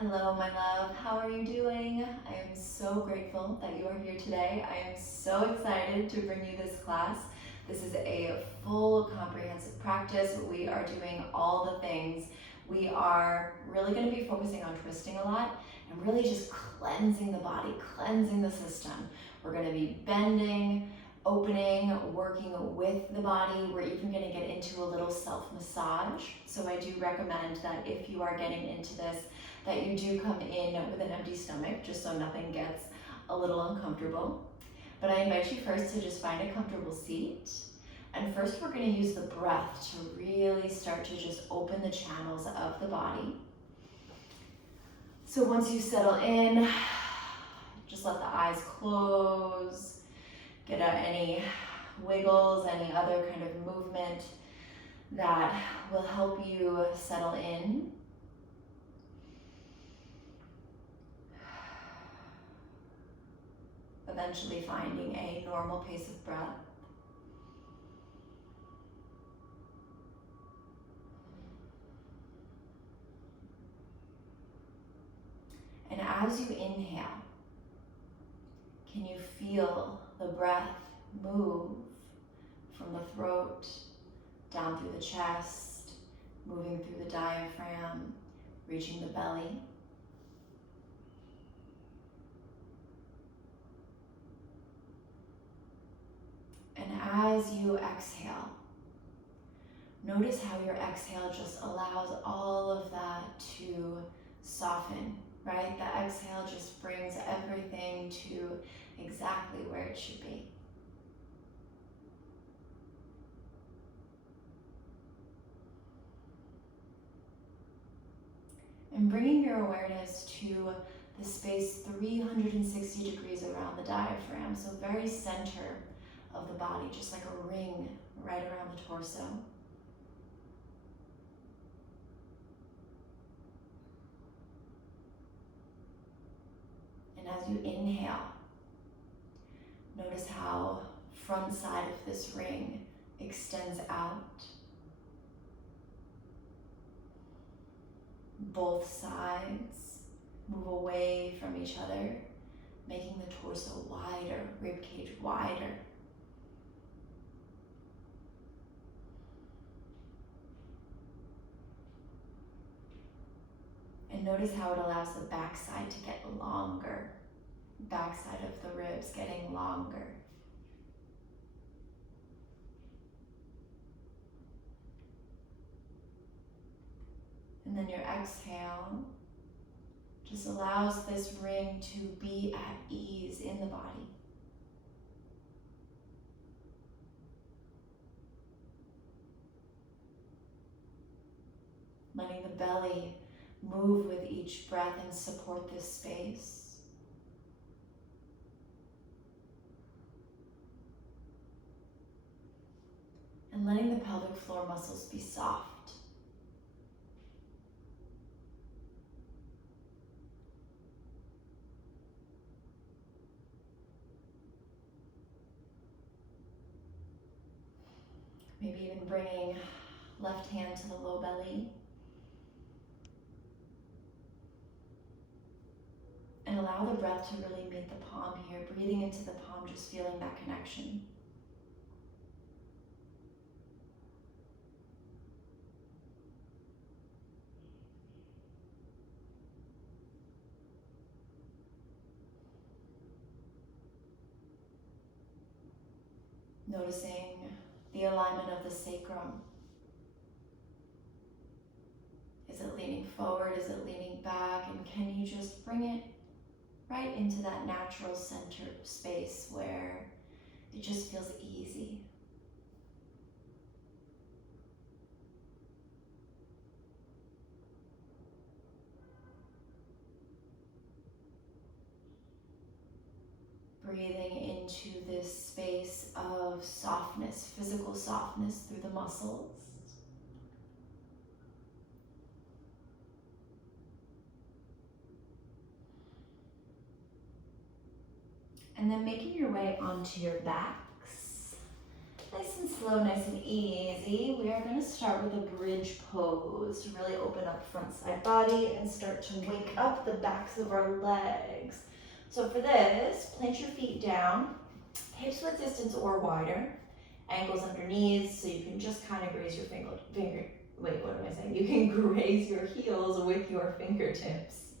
Hello, my love. How are you doing? I am so grateful that you are here today. I am so excited to bring you this class. This is a full comprehensive practice. We are doing all the things. We are really going to be focusing on twisting a lot and really just cleansing the body, cleansing the system. We're going to be bending, opening, working with the body. We're even going to get into a little self-massage. So I do recommend that if you are getting into this, that you do come in with an empty stomach, just so nothing gets a little uncomfortable. But I invite you first to just find a comfortable seat. And first we're going to use the breath to really start to just open the channels of the body. So once you settle in, just let the eyes close. Get out any wiggles, any other kind of movement that will help you settle in. Eventually finding a normal pace of breath. And as you inhale, can you feel the breath move from the throat, down through the chest, moving through the diaphragm, reaching the belly? And as you exhale, notice how your exhale just allows all of that to soften, right? The exhale just brings everything to exactly where it should be. And bringing your awareness to the space 360 degrees around the diaphragm, so very center of the body, just like a ring right around the torso. And as you inhale, notice how front side of this ring extends out. Both sides move away from each other, making the torso wider, ribcage wider. And notice how it allows the backside to get longer. Backside of the ribs getting longer. And then your exhale just allows this ring to be at ease in the body. Letting the belly move with each breath and support this space. And letting the pelvic floor muscles be soft. Maybe even bringing left hand to the low belly. And allow the breath to really meet the palm here, breathing into the palm, just feeling that connection. Noticing the alignment of the sacrum. Is it leaning forward? Is it leaning back? And can you just bring it right into that natural center space where it just feels easy? Breathing into this space of softness, physical softness through the muscles. And then making your way onto your backs. Nice and slow, nice and easy. We are going to start with a bridge pose to really open up front side body and start to wake up the backs of our legs. So for this, plant your feet down, hips width distance or wider, ankles under knees, so you can just kind of graze your you can graze your heels with your fingertips.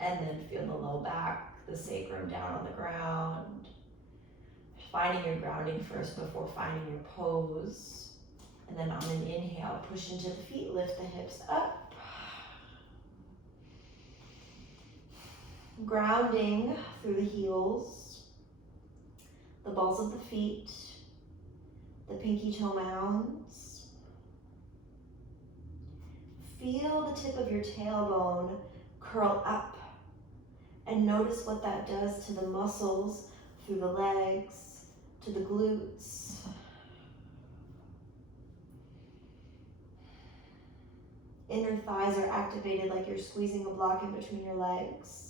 And then feel the low back, the sacrum down on the ground. Finding your grounding first before finding your pose. And then on an inhale, push into the feet, lift the hips up. Grounding through the heels, the balls of the feet, the pinky toe mounds. Feel the tip of your tailbone curl up and notice what that does to the muscles through the legs, to the glutes. Inner thighs are activated like you're squeezing a block in between your legs.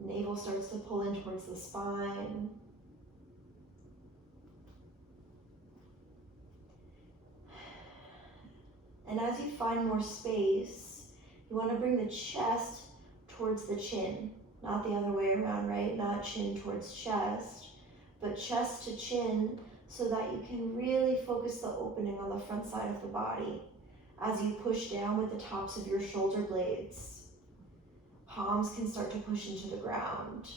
Navel starts to pull in towards the spine. And as you find more space, you want to bring the chest towards the chin, not the other way around, right? Not chin towards chest, but chest to chin so that you can really focus the opening on the front side of the body as you push down with the tops of your shoulder blades. Palms can start to push into the ground.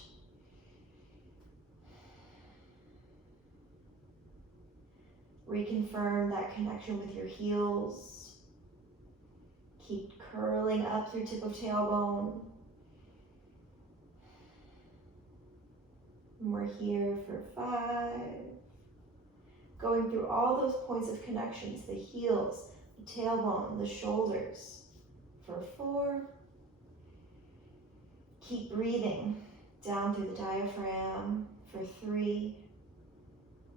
Reconfirm that connection with your heels. Keep curling up through tip of tailbone. And we're here for 5. Going through all those points of connections, the heels, the tailbone, the shoulders, for 4. Keep breathing down through the diaphragm for 3.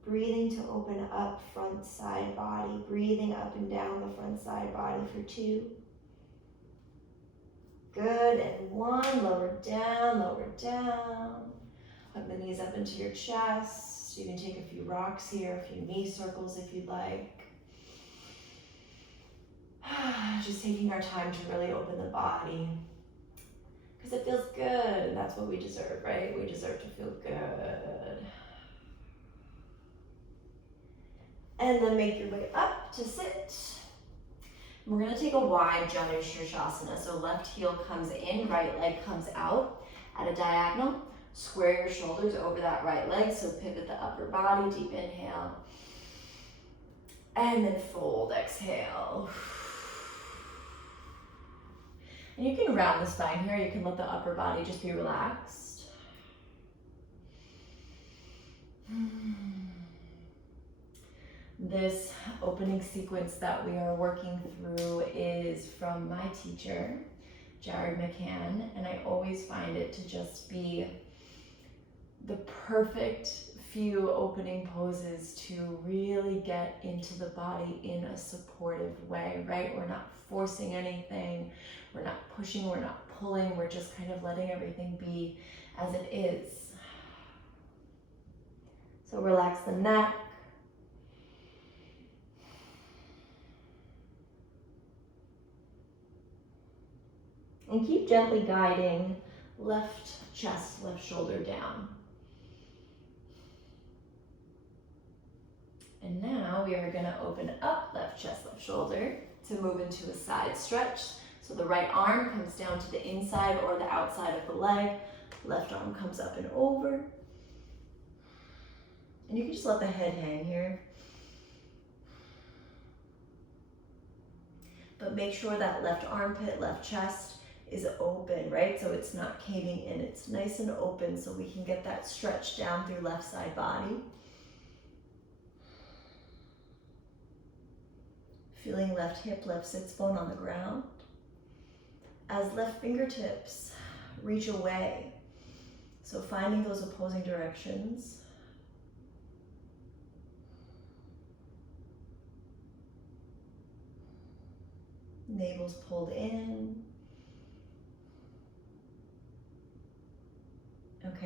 Breathing to open up front side body, breathing up and down the front side body for 2. Good, and 1, lower down, lower down. Hug the knees up into your chest. You can take a few rocks here, a few knee circles if you'd like. Just taking our time to really open the body. Because it feels good, and that's what we deserve, right? We deserve to feel good. And then make your way up to sit. We're going to take a wide Janu Shirshasana. So left heel comes in, right leg comes out at a diagonal. Square your shoulders over that right leg, so pivot the upper body, deep inhale. And then fold, exhale. And you can round the spine here. You can let the upper body just be relaxed. This opening sequence that we are working through is from my teacher, Jared McCann, and I always find it to just be the perfect few opening poses to really get into the body in a supportive way, right? We're not forcing anything, we're not pushing, we're not pulling, we're just kind of letting everything be as it is. So relax the neck. And keep gently guiding left chest, left shoulder down. And now we are going to open up left chest, left shoulder to move into a side stretch. So the right arm comes down to the inside or the outside of the leg. Left arm comes up and over. And you can just let the head hang here. But make sure that left armpit, left chest is open, right? So it's not caving in, it's nice and open so we can get that stretch down through left side body. Feeling left hip, left sits bone on the ground. As left fingertips reach away. So finding those opposing directions. Navel's pulled in.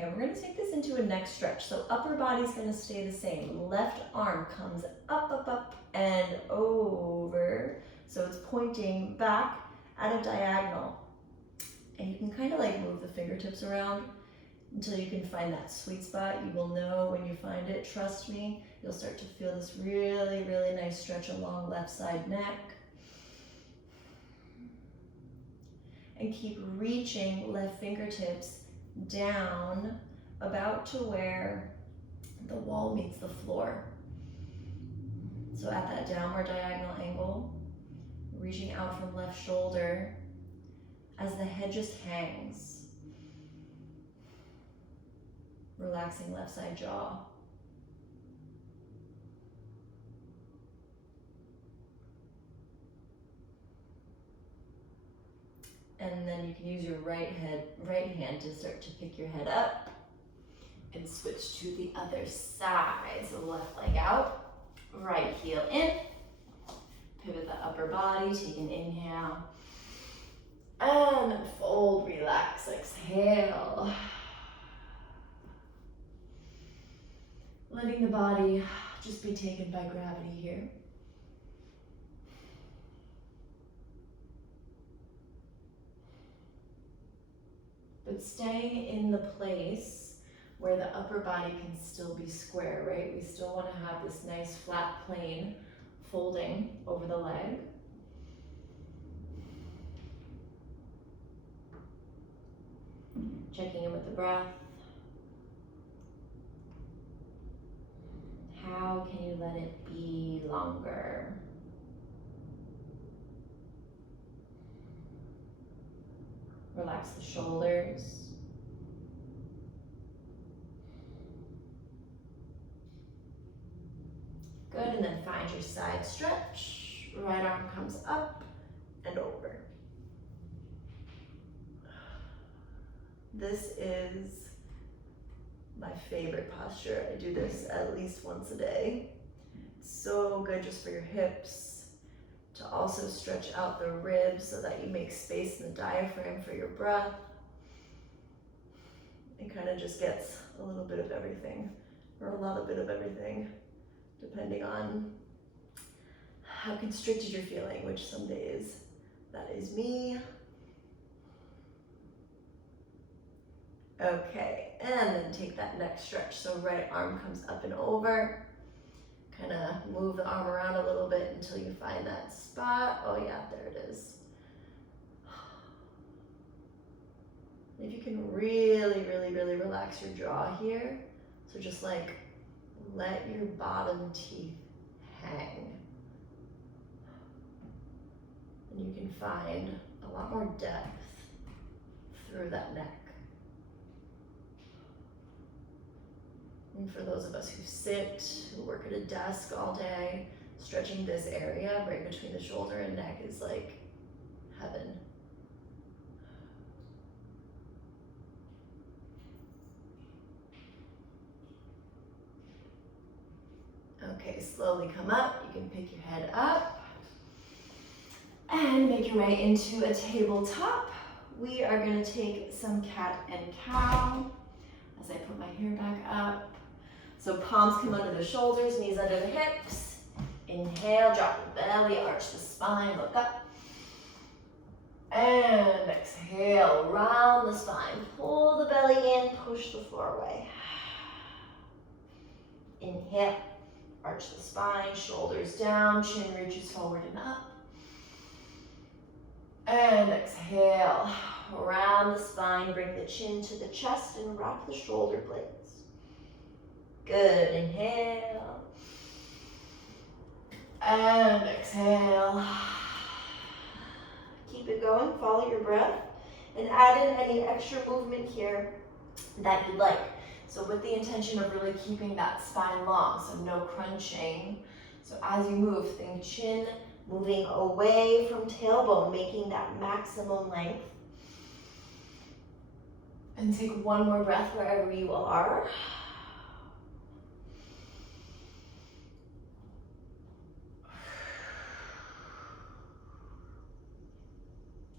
Okay, we're gonna take this into a neck stretch. So upper body's gonna stay the same. Left arm comes up, up, up, and over. So it's pointing back at a diagonal. And you can kind of like move the fingertips around until you can find that sweet spot. You will know when you find it, trust me. You'll start to feel this really, really nice stretch along left side neck. And keep reaching left fingertips down about to where the wall meets the floor. So at that downward diagonal angle, reaching out from left shoulder as the head just hangs. Relaxing left side jaw. And then you can use your right hand to start to pick your head up and switch to the other side. So left leg out, right heel in, pivot the upper body, take an inhale, and then fold, relax, exhale. Letting the body just be taken by gravity here. But staying in the place where the upper body can still be square, right? We still want to have this nice flat plane folding over the leg. Checking in with the breath. How can you let it be longer? Relax the shoulders. Good, and then find your side stretch. Right arm comes up and over. This is my favorite posture. I do this at least once a day. It's so good just for your hips, to also stretch out the ribs so that you make space in the diaphragm for your breath. It kind of just gets a little bit of everything, or a lot of bit of everything, depending on how constricted you're feeling, which some days that is me. Okay, and then take that neck stretch. So right arm comes up and over. Kind of move the arm around a little bit until you find that spot. Oh yeah, there it is. If you can really, really, really relax your jaw here. So just like let your bottom teeth hang. And you can find a lot more depth through that neck. And for those of us who sit, who work at a desk all day, stretching this area right between the shoulder and neck is like heaven. Okay, slowly come up. You can pick your head up and make your way into a tabletop. We are going to take some cat and cow as I put my hair back up. So palms come under the shoulders, knees under the hips. Inhale, drop the belly, arch the spine, look up. And exhale, round the spine. Pull the belly in, push the floor away. Inhale, arch the spine, shoulders down, chin reaches forward and up. And exhale, round the spine, bring the chin to the chest and rock the shoulder blades. Good, inhale. And exhale. Keep it going, follow your breath, and add in any extra movement here that you'd like. So with the intention of really keeping that spine long, so no crunching. So as you move, think chin moving away from tailbone, making that maximum length. And take one more breath wherever you are.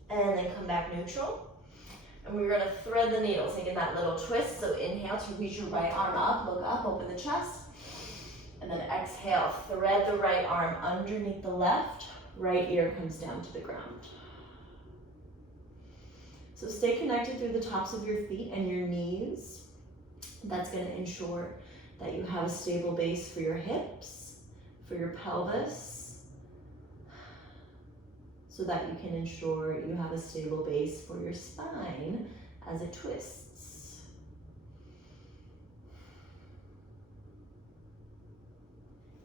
And then come back neutral. And we're gonna thread the needle, taking that little twist. So inhale to reach your right arm up, look up, open the chest. And then exhale, thread the right arm underneath the left, right ear comes down to the ground. So stay connected through the tops of your feet and your knees. That's gonna ensure that you have a stable base for your hips, for your pelvis, so that you can ensure you have a stable base for your spine as it twists.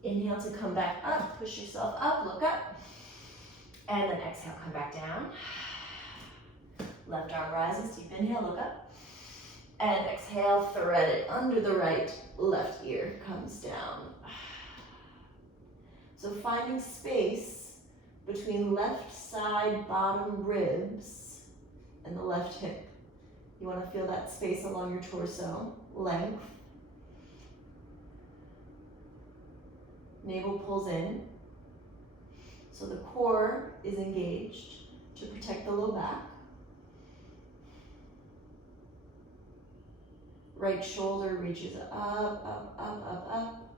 Inhale to come back up, push yourself up, look up. And then exhale, come back down. Left arm rises, deep inhale, look up. And exhale, thread it under the right, left ear comes down. So finding space between left side bottom ribs and the left hip. You want to feel that space along your torso, length. Navel pulls in. So the core is engaged to protect the low back. Right shoulder reaches up, up, up, up, up.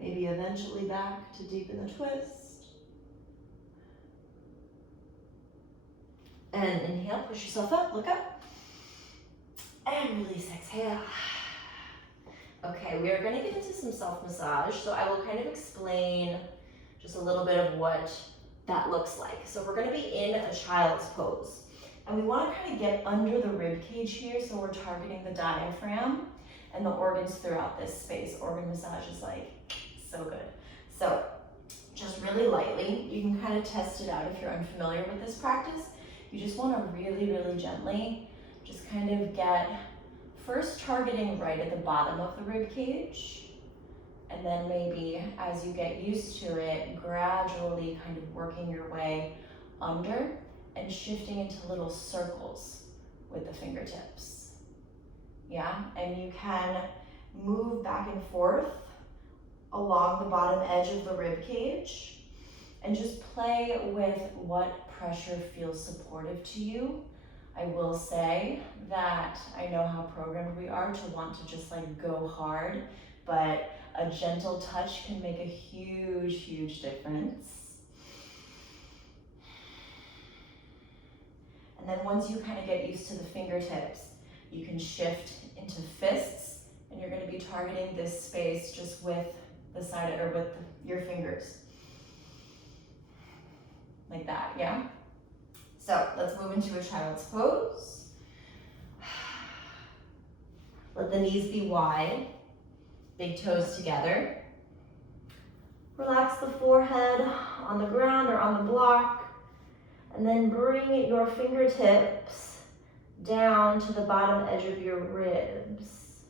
Maybe eventually back to deepen the twist. And inhale, push yourself up, look up. And release, exhale. Okay, we are gonna get into some self-massage. So I will kind of explain just a little bit of what that looks like. So we're gonna be in a child's pose. And we want to kind of get under the rib cage here, so we're targeting the diaphragm and the organs throughout this space. Organ massage is like so good. So just really lightly, you can kind of test it out if you're unfamiliar with this practice. You just want to really, really gently just kind of get first targeting right at the bottom of the rib cage. And then maybe as you get used to it, gradually kind of working your way under and shifting into little circles with the fingertips. Yeah, and you can move back and forth along the bottom edge of the rib cage and just play with what pressure feels supportive to you. I will say that I know how programmed we are to want to just like go hard, but a gentle touch can make a huge, huge difference. And then once you kind of get used to the fingertips, you can shift into fists, and you're going to be targeting this space just with the side or with your fingers. Like that, yeah? So let's move into a child's pose. Let the knees be wide, big toes together. Relax the forehead on the ground or on the block. And then bring your fingertips down to the bottom edge of your ribs.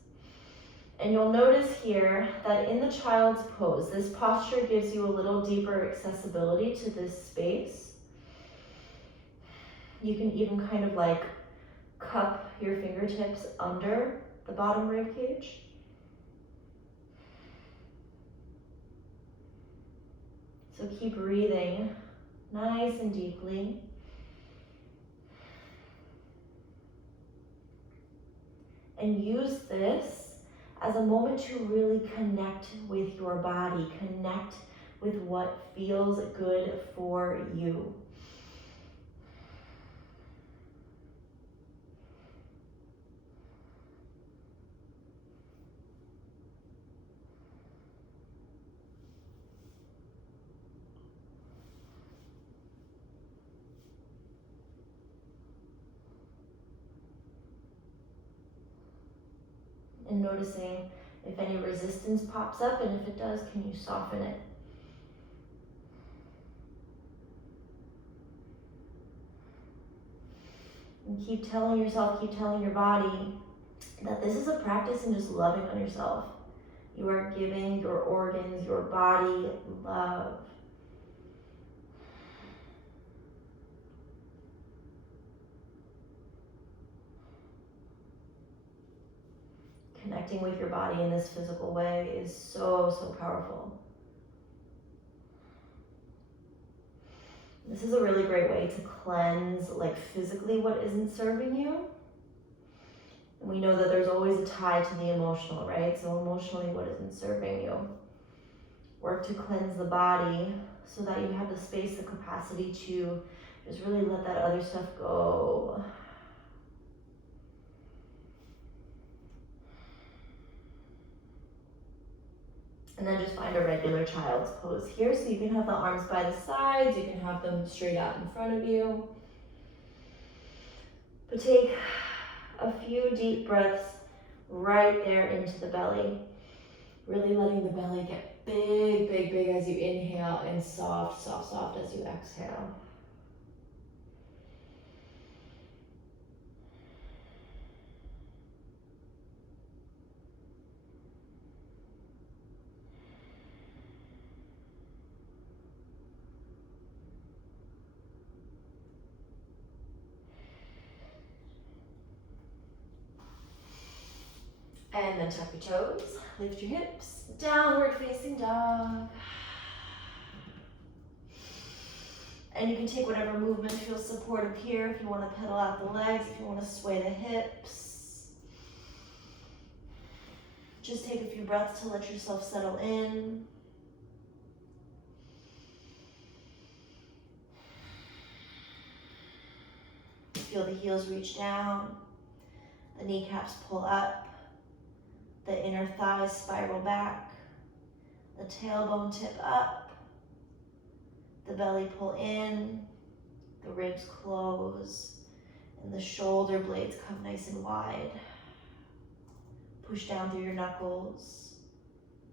And you'll notice here that in the child's pose, this posture gives you a little deeper accessibility to this space. You can even kind of like cup your fingertips under the bottom rib cage. So keep breathing nice and deeply. And use this as a moment to really connect with your body, connect with what feels good for you. And noticing if any resistance pops up, and if it does, can you soften it? And keep telling yourself, keep telling your body that this is a practice in just loving on yourself. You are giving your organs, your body love. Connecting with your body in this physical way is so, so powerful. This is a really great way to cleanse, like physically, what isn't serving you. And we know that there's always a tie to the emotional, right? So emotionally, what isn't serving you? Work to cleanse the body so that you have the space, the capacity to just really let that other stuff go. And then just find a regular child's pose here. So you can have the arms by the sides, you can have them straight out in front of you. But take a few deep breaths right there into the belly. Really letting the belly get big, big, big as you inhale and soft, soft, soft as you exhale. And then tuck your toes, lift your hips, downward facing dog. And you can take whatever movement feels supportive here. If you want to pedal out the legs, if you want to sway the hips. Just take a few breaths to let yourself settle in. Feel the heels reach down, the kneecaps pull up, the inner thighs spiral back, the tailbone tip up, the belly pull in, the ribs close, and the shoulder blades come nice and wide. Push down through your knuckles,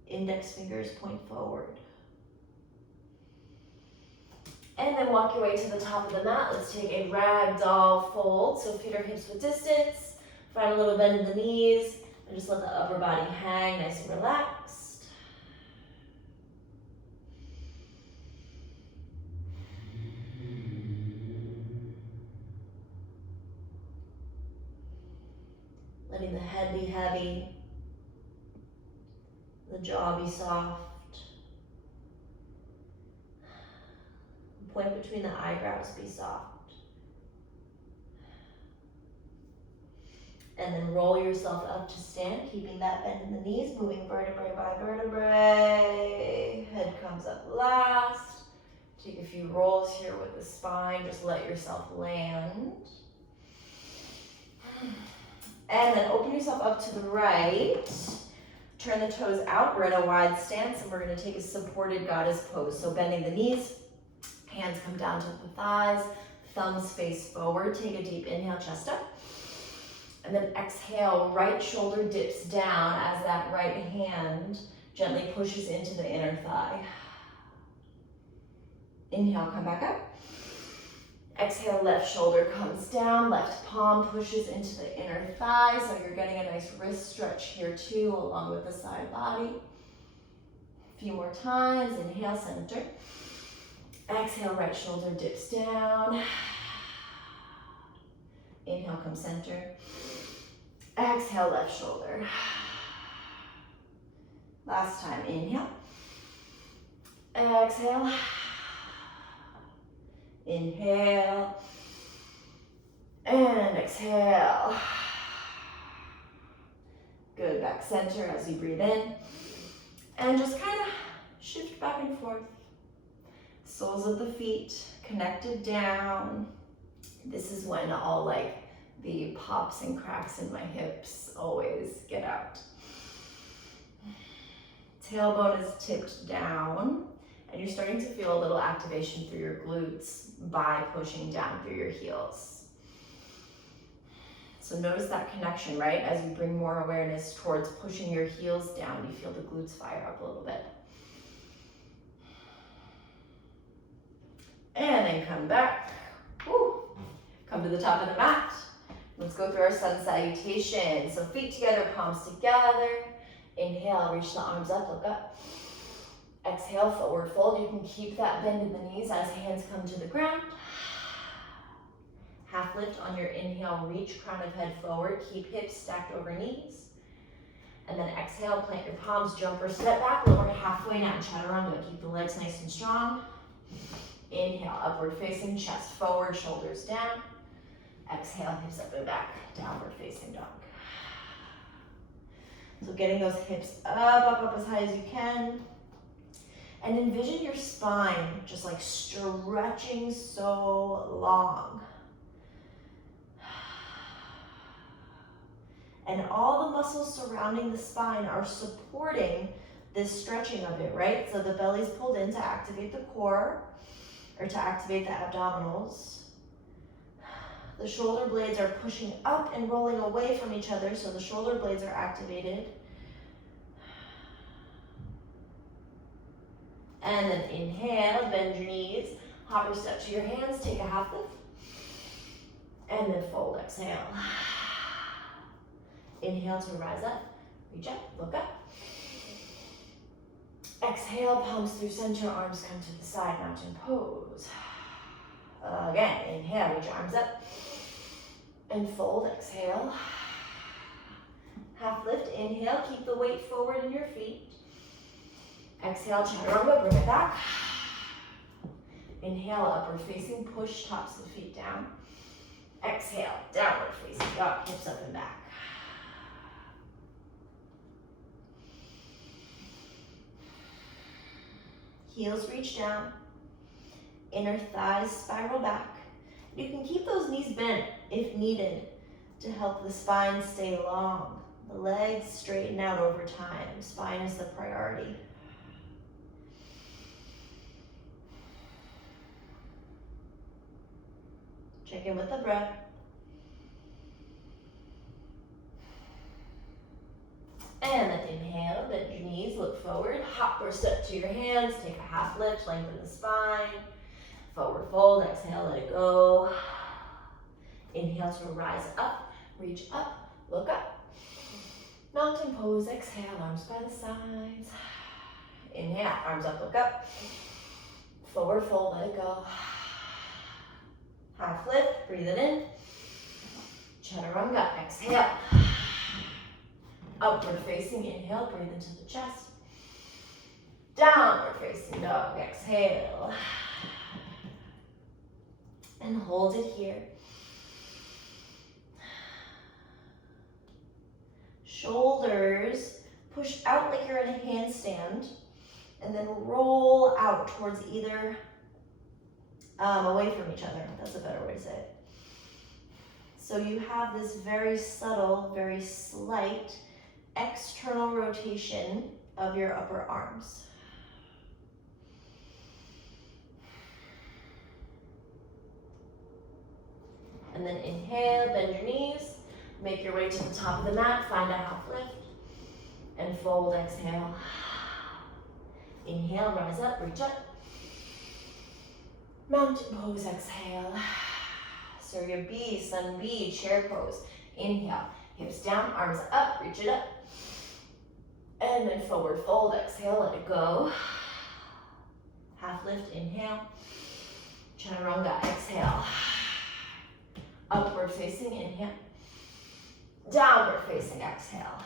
index fingers point forward. And then walk your way to the top of the mat. Let's take a ragdoll fold. So feet or hips with distance, find a little bend in the knees, and just let the upper body hang nice and relaxed. Letting the head be heavy, the jaw be soft. The point between the eyebrows be soft. And then roll yourself up to stand, keeping that bend in the knees, moving vertebrae by vertebrae. Head comes up last. Take a few rolls here with the spine. Just let yourself land. And then open yourself up to the right. Turn the toes out. We're in a wide stance, and we're going to take a supported goddess pose. So bending the knees, hands come down to the thighs, thumbs face forward. Take a deep inhale, chest up. And then exhale, right shoulder dips down as that right hand gently pushes into the inner thigh. Inhale, come back up. Exhale, left shoulder comes down, left palm pushes into the inner thigh, so you're getting a nice wrist stretch here too, along with the side body. A few more times, inhale, center. Exhale, right shoulder dips down. Inhale, come center. Exhale, left shoulder. Last time, inhale. Exhale. Inhale. And exhale. Good, back center as you breathe in. And just kind of shift back and forth. Soles of the feet connected down. This is when all like the pops and cracks in my hips always get out. Tailbone is tipped down, and you're starting to feel a little activation through your glutes by pushing down through your heels. So notice that connection, right? As you bring more awareness towards pushing your heels down, you feel the glutes fire up a little bit. And then come back. Woo. Come to the top of the mat. Let's go through our sun salutation. So feet together, palms together. Inhale, reach the arms up, look up. Exhale, forward fold. You can keep that bend in the knees as hands come to the ground. Half lift on your inhale, reach crown of head forward. Keep hips stacked over knees. And then exhale, plant your palms, jump or step back, lower halfway now, chaturanga. Keep the legs nice and strong. Inhale, upward facing, chest forward, shoulders down. Exhale, hips up and back, downward facing dog. So getting those hips up as high as you can. And envision your spine just like stretching so long. And all the muscles surrounding the spine are supporting this stretching of it, right? So the belly's pulled in to activate the core or to activate the abdominals. The shoulder blades are pushing up and rolling away from each other, so the shoulder blades are activated. And then inhale, bend your knees, hop or step to your hands, take a half lift. And then fold, exhale. Inhale to rise up, reach up, look up. Exhale, palms through center, arms come to the side, mountain pose. Again, inhale, reach your arms up. And fold, exhale. Half lift, inhale, keep the weight forward in your feet. Exhale, chaturanga, bring it back. Inhale, upward facing, push tops of the feet down. Exhale, downward facing dog, hips up and back. Heels reach down, inner thighs spiral back. You can keep those knees bent if needed to help the spine stay long. The legs straighten out over time. Spine is the priority. Check in with the breath. And then inhale, bend your knees, look forward, hop or step to your hands, take a half lift, lengthen the spine. Forward fold, exhale, let it go. Inhale to rise up, reach up, look up. Mountain pose, exhale, arms by the sides. Inhale, arms up, look up. Forward fold, let it go. Half lift, breathe it in. Chaturanga, exhale. Upward facing, inhale, breathe into the chest. Downward facing dog, exhale. And hold it here. Shoulders push out like you're in a handstand and then roll out towards either, away from each other. That's a better way to say it. So you have this very subtle, very slight external rotation of your upper arms. And then inhale, bend your knees, make your way to the top of the mat, find a half lift, and fold, exhale. Inhale, rise up, reach up. Mountain pose, exhale. Surya B, sun B, chair pose. Inhale, hips down, arms up, reach it up. And then forward fold, exhale, let it go. Half lift, inhale. Chaturanga, exhale. Upward facing, inhale. Downward facing, exhale.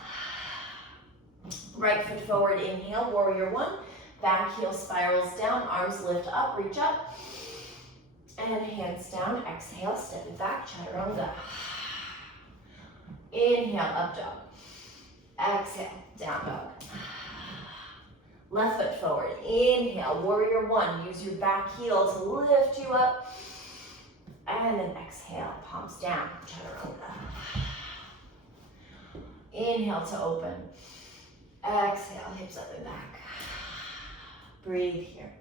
Right foot forward, inhale, warrior one. Back heel spirals down, arms lift up, reach up. And hands down, exhale, step it back, chaturanga. Inhale, up dog. Exhale, down dog. Left foot forward, inhale, warrior one. Use your back heel to lift you up. And then exhale, palms down, chaturanga. Inhale to open. Exhale, hips up and back. Breathe here.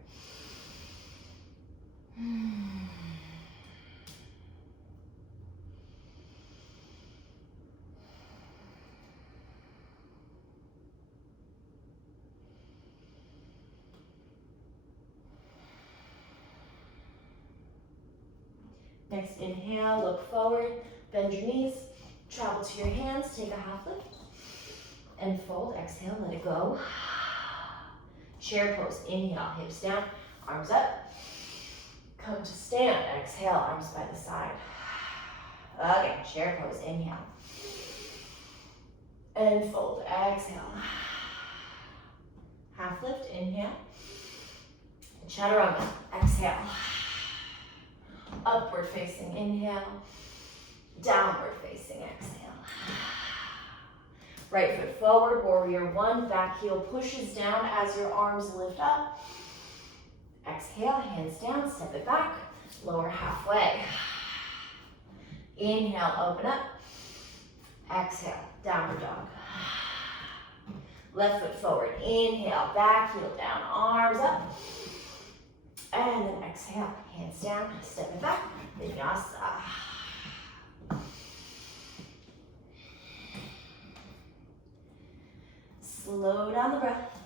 Next inhale, look forward, bend your knees, travel to your hands, take a half lift, and fold, exhale, let it go. Chair pose, inhale, hips down, arms up. Come to stand, exhale, arms by the side. Again, chair pose, inhale. And fold, exhale. Half lift, inhale. Chaturanga, exhale. Upward facing, inhale. Downward facing, exhale. Right foot forward, warrior one. Back heel pushes down as your arms lift up. Exhale, hands down, step it back. Lower halfway. Inhale, open up. Exhale, downward dog. Left foot forward, inhale, back heel down, arms up. And then exhale, hands down, step it back, vinyasa. Slow down the breath.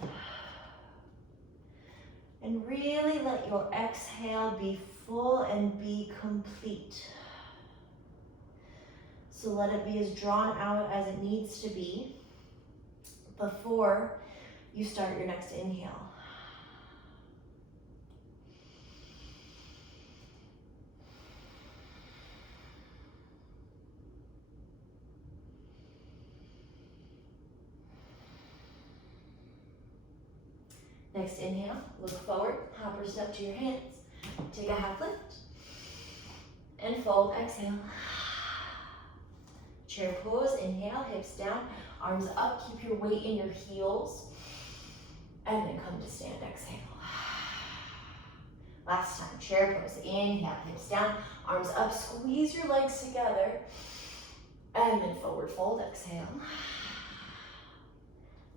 And really let your exhale be full and be complete. So let it be as drawn out as it needs to be before you start your next inhale. Next inhale, look forward, hopper step to your hands. Take a half lift and fold, exhale. Chair pose, inhale, hips down, arms up, keep your weight in your heels. And then come to stand, exhale. Last time, chair pose, inhale, hips down, arms up, squeeze your legs together. And then forward fold, exhale.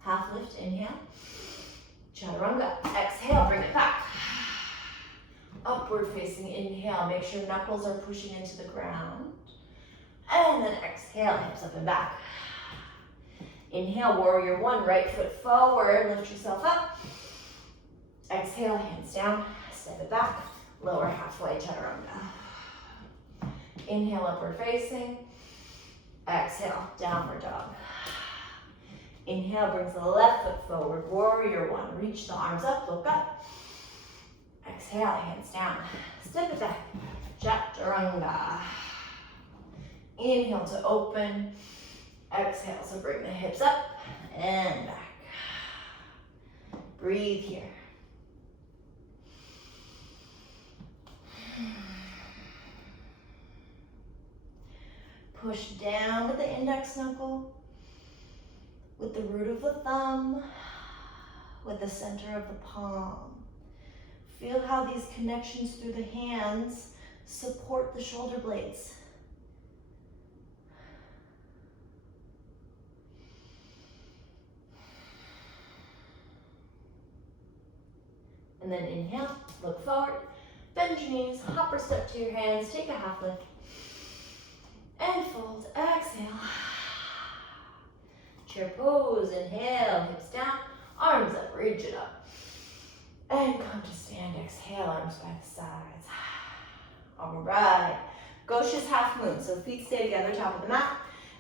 Half lift, inhale. Chaturanga, exhale, bring it back. Upward facing inhale, make sure knuckles are pushing into the ground. And then exhale, hips up and back. Inhale, warrior one, right foot forward, lift yourself up. Exhale, hands down, step it back, lower halfway, chaturanga. Inhale, upward facing. Exhale, downward dog. Inhale, brings the left foot forward, warrior one. Reach the arms up, look up. Exhale, hands down. Step it back, chaturanga. Inhale to open. Exhale, so bring the hips up and back. Breathe here. Push down with the index knuckle, with the root of the thumb, with the center of the palm. Feel how these connections through the hands support the shoulder blades. And then inhale, look forward, bend your knees, hopper step to your hands, take a half lift, and fold, exhale. Chair pose, inhale, hips down, arms up, reach it up. And come to stand, exhale, arms by the sides. All right, Gauche's half moon, so feet stay together, top of the mat.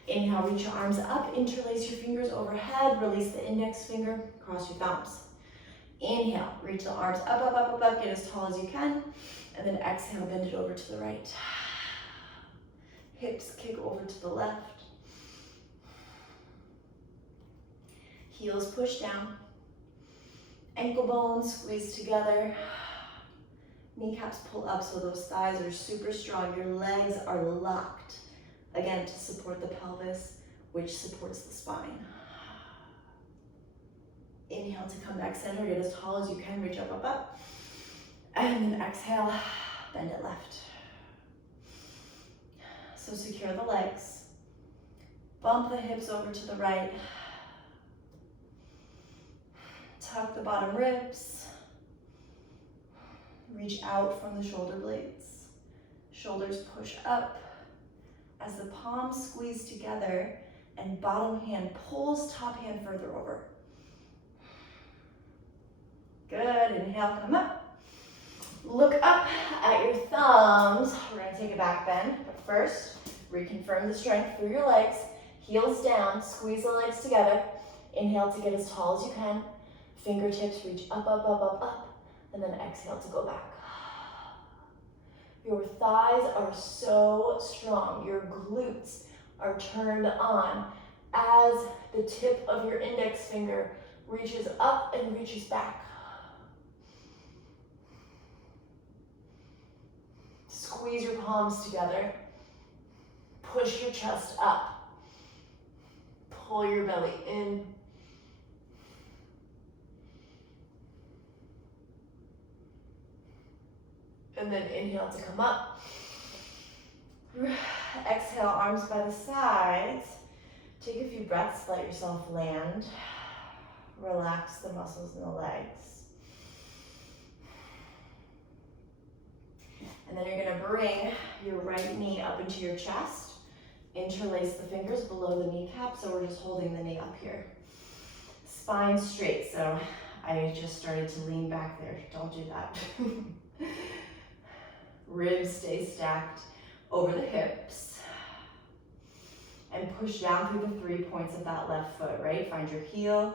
Inhale, reach your arms up, interlace your fingers overhead, release the index finger, cross your thumbs. Inhale, reach the arms up, up, up, up, up, get as tall as you can. And then exhale, bend it over to the right. Hips kick over to the left. Heels push down. Ankle bones squeeze together. Kneecaps pull up so those thighs are super strong. Your legs are locked. Again, to support the pelvis, which supports the spine. Inhale to come back center, get as tall as you can, reach up, up, up. And then exhale, bend it left. So secure the legs. Bump the hips over to the right. Tuck the bottom ribs. Reach out from the shoulder blades. Shoulders push up as the palms squeeze together and bottom hand pulls top hand further over. Good, inhale, come up. Look up at your thumbs. We're gonna take a back bend, but first, reconfirm the strength through your legs. Heels down, squeeze the legs together. Inhale to get as tall as you can. Fingertips reach up, up, up, up, up, and then exhale to go back. Your thighs are so strong. Your glutes are turned on as the tip of your index finger reaches up and reaches back. Squeeze your palms together. Push your chest up. Pull your belly in. And then inhale to come up. Exhale, arms by the sides. Take a few breaths, let yourself land. Relax the muscles in the legs. And then you're gonna bring your right knee up into your chest. Interlace the fingers below the kneecap, so we're just holding the knee up here. Spine straight, so I just started to lean back there. Don't do that. Ribs stay stacked over the hips. And push down through the 3 points of that left foot, right? Find your heel,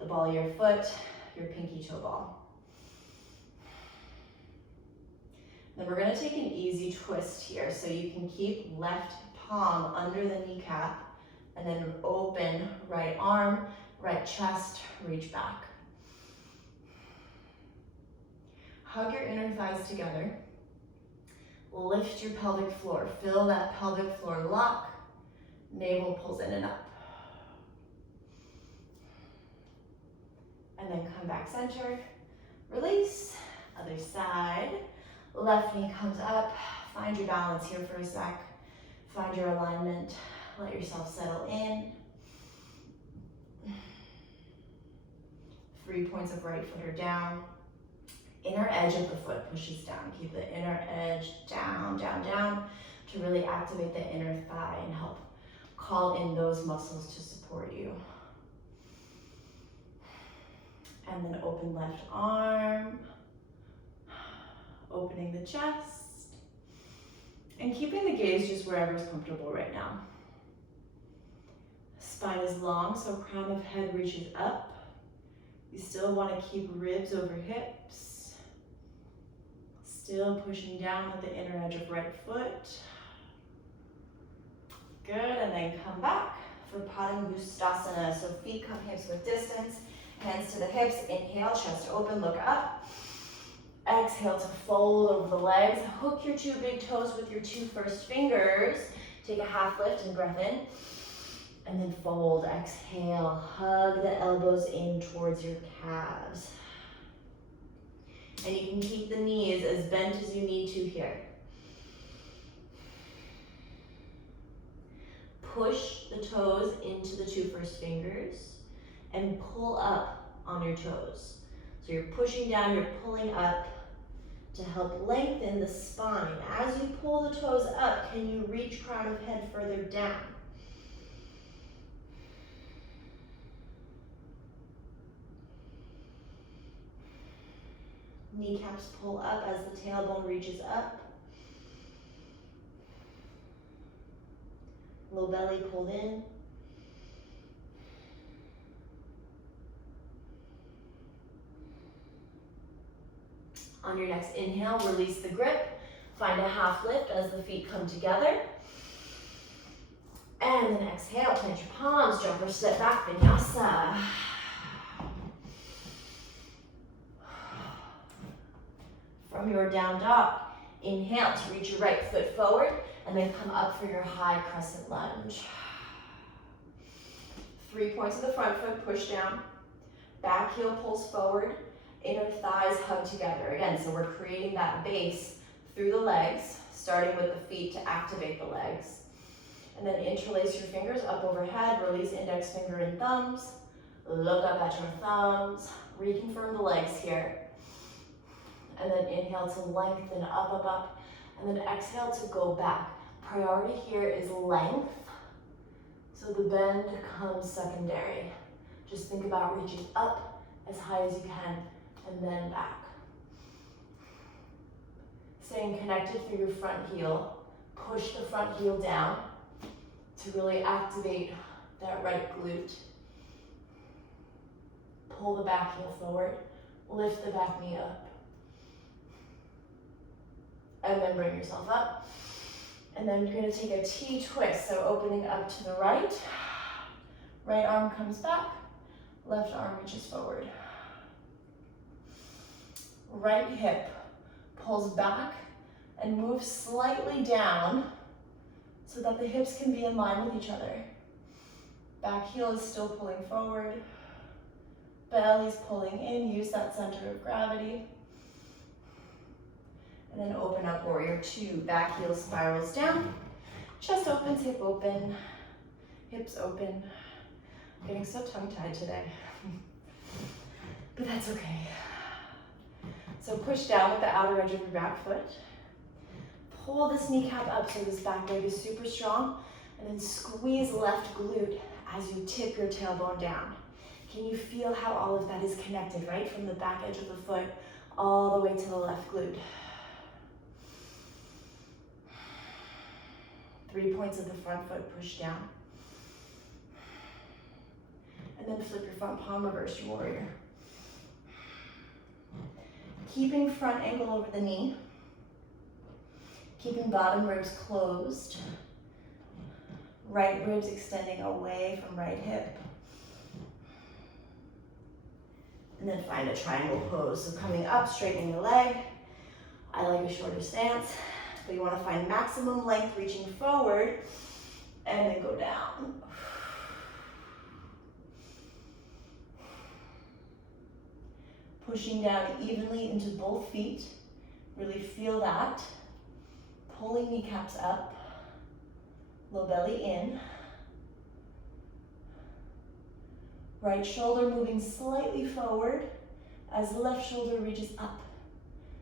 the ball of your foot, your pinky toe ball. Then we're gonna take an easy twist here, so you can keep left palm under the kneecap, and then open right arm, right chest, reach back. Hug your inner thighs together. Lift your pelvic floor. Feel that pelvic floor lock. Navel pulls in and up. And then come back centered. Release. Other side. Left knee comes up. Find your balance here for a sec. Find your alignment. Let yourself settle in. 3 points of right foot are down. Inner edge of the foot pushes down. Keep the inner edge down, down, down to really activate the inner thigh and help call in those muscles to support you. And then open left arm, opening the chest, and keeping the gaze just wherever is comfortable right now. Spine is long, so crown of head reaches up. You still want to keep ribs over hips. Still pushing down with the inner edge of right foot. Good, and then come back for Padangustasana. So feet come hips width distance, hands to the hips. Inhale, chest open, look up. Exhale to fold over the legs. Hook your 2 big toes with your 2 first fingers. Take a half lift and breath in. And then fold, exhale. Hug the elbows in towards your calves. And you can keep the knees as bent as you need to here. Push the toes into the 2 first fingers and pull up on your toes. So you're pushing down, you're pulling up to help lengthen the spine. As you pull the toes up, can you reach crown of head further down? Kneecaps pull up as the tailbone reaches up. Low belly pulled in. On your next inhale, release the grip. Find a half lift as the feet come together. And then exhale, plant your palms, jump or step back, vinyasa. From your down dog, inhale to reach your right foot forward and then come up for your high crescent lunge. 3 points of the front foot, push down. Back heel pulls forward, inner thighs hug together. Again, so we're creating that base through the legs, starting with the feet to activate the legs. And then interlace your fingers up overhead, release index finger and thumbs. Look up at your thumbs, reconfirm the legs here. And then inhale to lengthen up, up, up. And then exhale to go back. Priority here is length. So the bend comes secondary. Just think about reaching up as high as you can and then back. Staying connected through your front heel. Push the front heel down to really activate that right glute. Pull the back heel forward. Lift the back knee up. And then bring yourself up. And then you're gonna take a T-twist, so opening up to the right. Right arm comes back, left arm reaches forward. Right hip pulls back and moves slightly down so that the hips can be in line with each other. Back heel is still pulling forward. Belly's pulling in, use that center of gravity. And then open up, warrior two. Back heel spirals down. Chest opens, hip open, hips open. I'm getting so tongue-tied today. But that's okay. So push down with the outer edge of your back foot. Pull this kneecap up so this back leg is super strong. And then squeeze left glute as you tip your tailbone down. Can you feel how all of that is connected, right? From the back edge of the foot all the way to the left glute. 3 points of the front foot push down. And then flip your front palm, reverse your warrior. Keeping front ankle over the knee. Keeping bottom ribs closed. Right ribs extending away from right hip. And then find a triangle pose. So coming up, straightening the leg. I like a shorter stance, but you want to find maximum length reaching forward and then go down. Pushing down evenly into both feet. Really feel that. Pulling kneecaps up. Low belly in. Right shoulder moving slightly forward as left shoulder reaches up.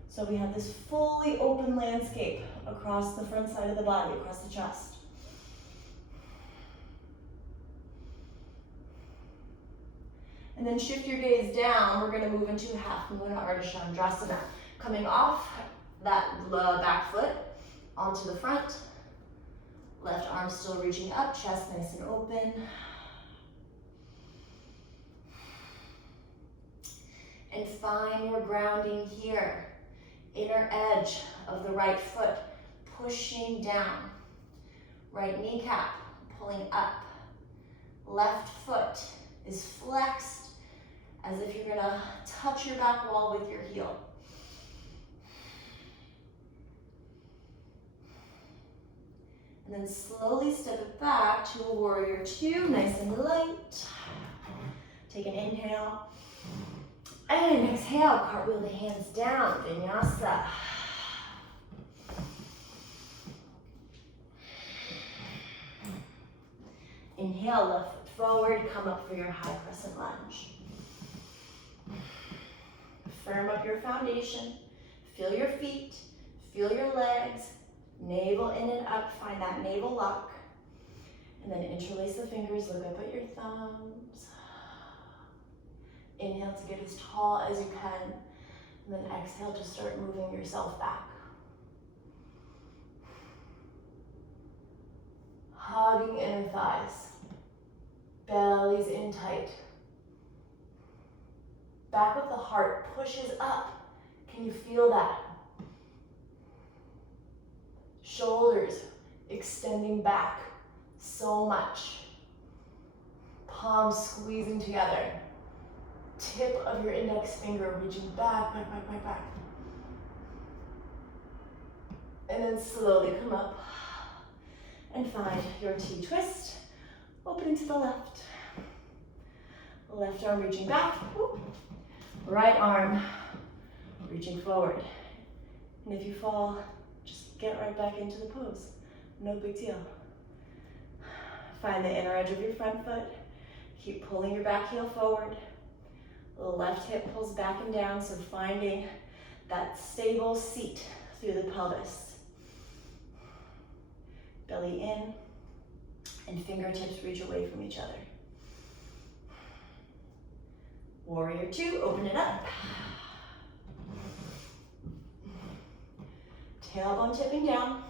So we have this fully open landscape across the front side of the body, across the chest. And then shift your gaze down. We're going to move into half moon Ardha Chandrasana. Coming off that back foot onto the front. Left arm still reaching up, chest nice and open. And find your grounding here. Inner edge of the right foot, pushing down. Right kneecap pulling up. Left foot is flexed as if you're gonna touch your back wall with your heel. And then slowly step it back to a warrior two, nice and light. Take an inhale. And exhale, cartwheel the hands down, vinyasa. Inhale, left foot forward, come up for your high crescent lunge. Firm up your foundation, feel your feet, feel your legs, navel in and up, find that navel lock. And then interlace the fingers, look up at your thumbs. Inhale to get as tall as you can, and then exhale to start moving yourself back. Hugging inner thighs, belly's in tight. Back of the heart pushes up. Can you feel that? Shoulders extending back so much. Palms squeezing together. Tip of your index finger reaching back, back, back, back, back. And then slowly come up and find your T-twist, opening to the left. Left arm reaching back, right arm reaching forward. And if you fall, just get right back into the pose. No big deal. Find the inner edge of your front foot. Keep pulling your back heel forward. The left hip pulls back and down, so finding that stable seat through the pelvis. Belly in, and fingertips reach away from each other. Warrior two, open it up. Tailbone tipping down.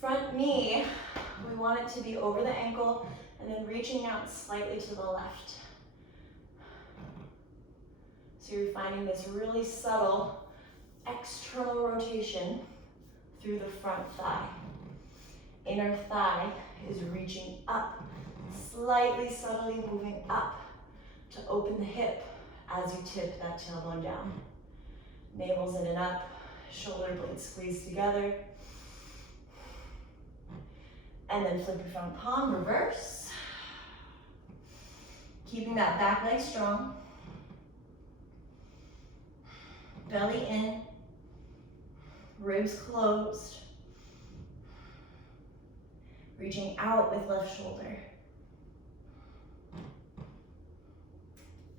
Front knee, we want it to be over the ankle and then reaching out slightly to the left. So you're finding this really subtle external rotation through the front thigh. Inner thigh is reaching up, slightly subtly moving up to open the hip as you tip that tailbone down. Navel's in and up, shoulder blades squeeze together. And then flip your front palm, reverse. Keeping that back leg strong. Belly in, ribs closed. Reaching out with left shoulder.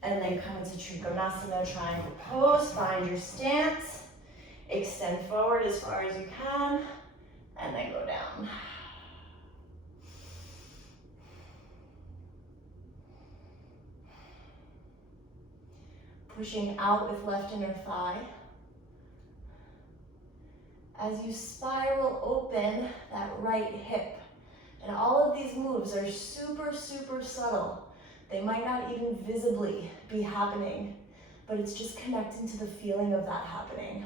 And then come into Trikonasana, triangle pose. Find your stance. Extend forward as far as you can, and then go down. Pushing out with left inner thigh. As you spiral open that right hip. And all of these moves are super, super subtle. They might not even visibly be happening, but it's just connecting to the feeling of that happening.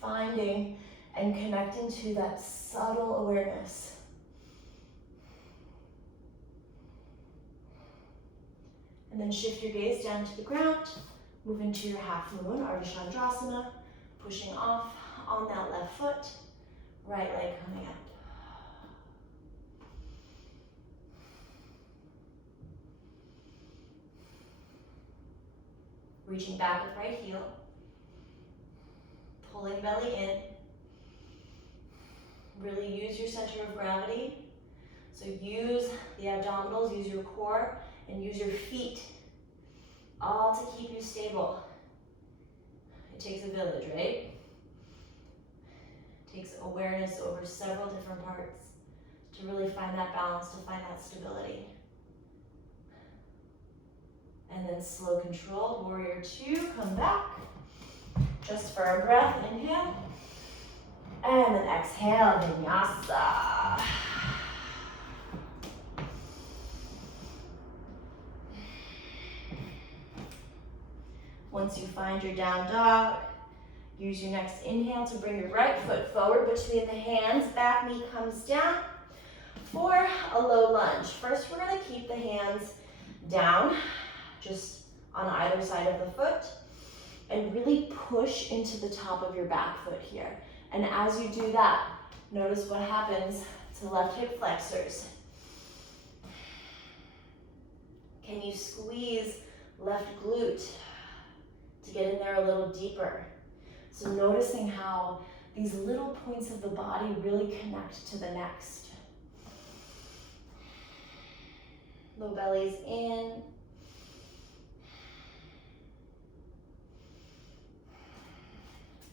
Finding and connecting to that subtle awareness. And then shift your gaze down to the ground. Move into your half moon, Ardha Chandrasana. Pushing off on that left foot. Right leg coming up. Reaching back with right heel. Pulling belly in. Really use your center of gravity. So use the abdominals, use your core, and use your feet, all to keep you stable. It takes a village, right? It takes awareness over several different parts to really find that balance, to find that stability. And then slow controlled, warrior two, come back. Just for a breath, inhale. And then exhale, vinyasa. Once you find your down dog, use your next inhale to bring your right foot forward between the hands. Back knee comes down for a low lunge. First, we're going to keep the hands down, just on either side of the foot, and really push into the top of your back foot here. And as you do that, notice what happens to left hip flexors. Can you squeeze left glute to get in there a little deeper? So noticing how these little points of the body really connect to the next. Low belly's in.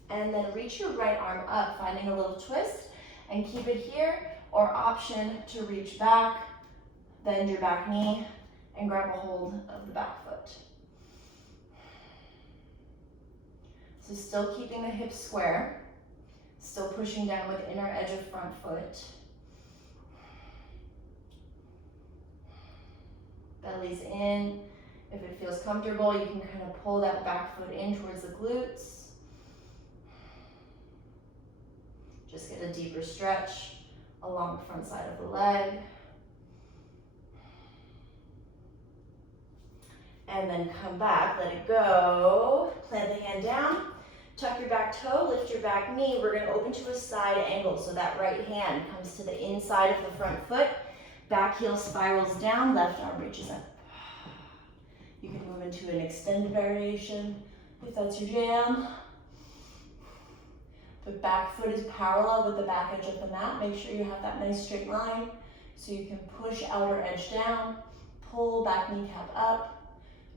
And then reach your right arm up, finding a little twist, and keep it here, or option to reach back, bend your back knee, and grab a hold of the back foot. So still keeping the hips square, still pushing down with inner edge of front foot. Belly's in. If it feels comfortable, you can kind of pull that back foot in towards the glutes. Just get a deeper stretch along the front side of the leg. And then come back, let it go. Plant the hand down, tuck your back toe, lift your back knee. We're gonna open to a side angle, so that right hand comes to the inside of the front foot. Back heel spirals down, left arm reaches up. You can move into an extended variation if that's your jam. The back foot is parallel with the back edge of the mat. Make sure you have that nice straight line so you can push outer edge down, pull back kneecap up,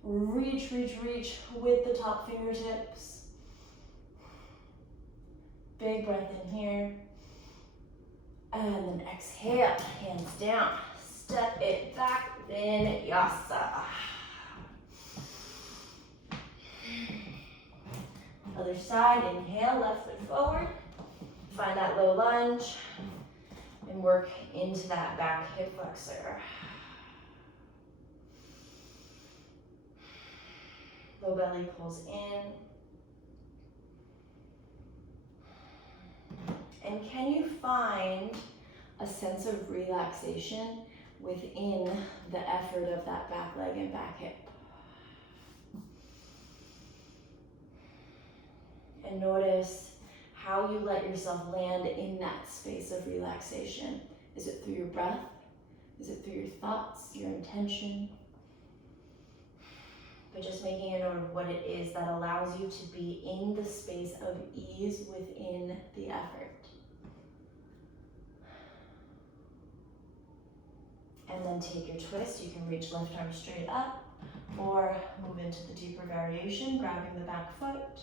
reach, reach, reach with the top fingertips. Big breath in here. And then exhale, hands down. Step it back, vinyasa. Other side, inhale, left foot forward. Find that low lunge and work into that back hip flexor. Low belly pulls in. And can you find a sense of relaxation within the effort of that back leg and back hip? And notice how you let yourself land in that space of relaxation. Is it through your breath? Is it through your thoughts, your intention? But just making a note of what it is that allows you to be in the space of ease within the effort. And then take your twist. You can reach left arm straight up or move into the deeper variation, grabbing the back foot.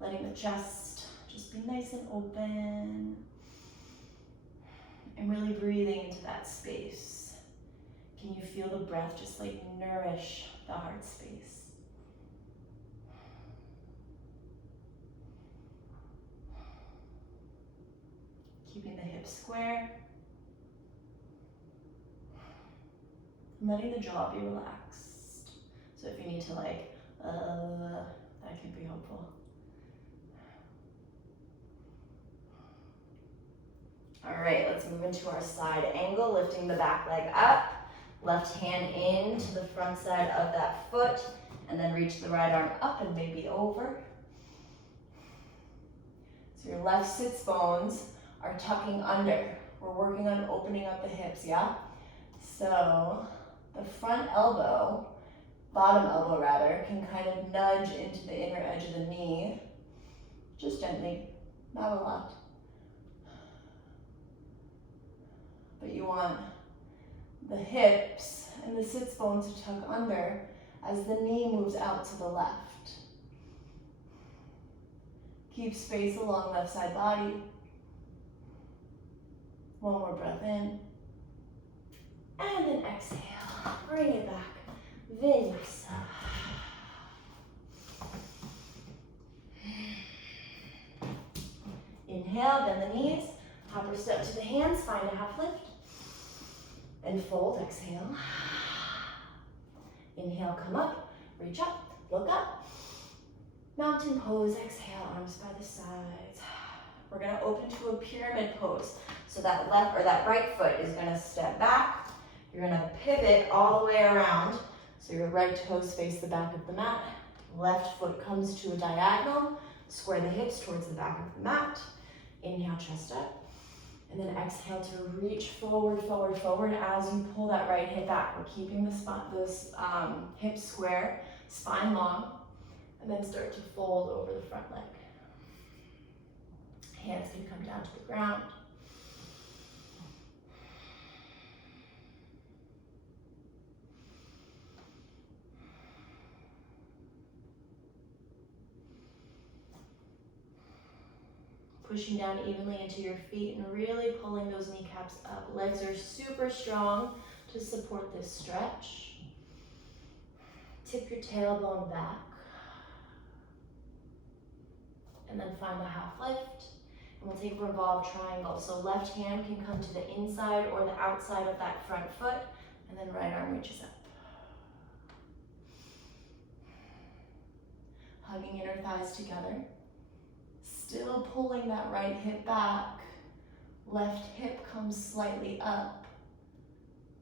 Letting the chest just be nice and open. And really breathing into that space. Can you feel the breath just like nourish the heart space? Keeping the hips square. And letting the jaw be relaxed. So if you need to that can be helpful. All right, let's move into our side angle, lifting the back leg up. Left hand into the front side of that foot, and then reach the right arm up and maybe over. So your left sits bones are tucking under. We're working on opening up the hips, yeah? So the front elbow, bottom elbow rather, can kind of nudge into the inner edge of the knee. Just gently, not a lot. But you want the hips and the sits bones to tuck under as the knee moves out to the left. Keep space along left side body. One more breath in. And then exhale. Bring it back. Vinyasa. Inhale, bend the knees. Hopper step to the hands, find a half lift. And fold, exhale. Inhale, come up, reach up, look up. Mountain pose, exhale, arms by the sides. We're gonna open to a pyramid pose. So that left or that right foot is gonna step back. You're gonna pivot all the way around. So your right toes face the back of the mat. Left foot comes to a diagonal. Square the hips towards the back of the mat. Inhale, chest up. And then exhale to reach forward, forward, forward as you pull that right hip back. We're keeping the hips square, spine long, and then start to fold over the front leg. Hands can come down to the ground. Pushing down evenly into your feet and really pulling those kneecaps up. Legs are super strong to support this stretch. Tip your tailbone back. And then find a half lift. And we'll take revolve triangle. So left hand can come to the inside or the outside of that front foot. And then right arm reaches up. Hugging inner thighs together. Still pulling that right hip back. Left hip comes slightly up.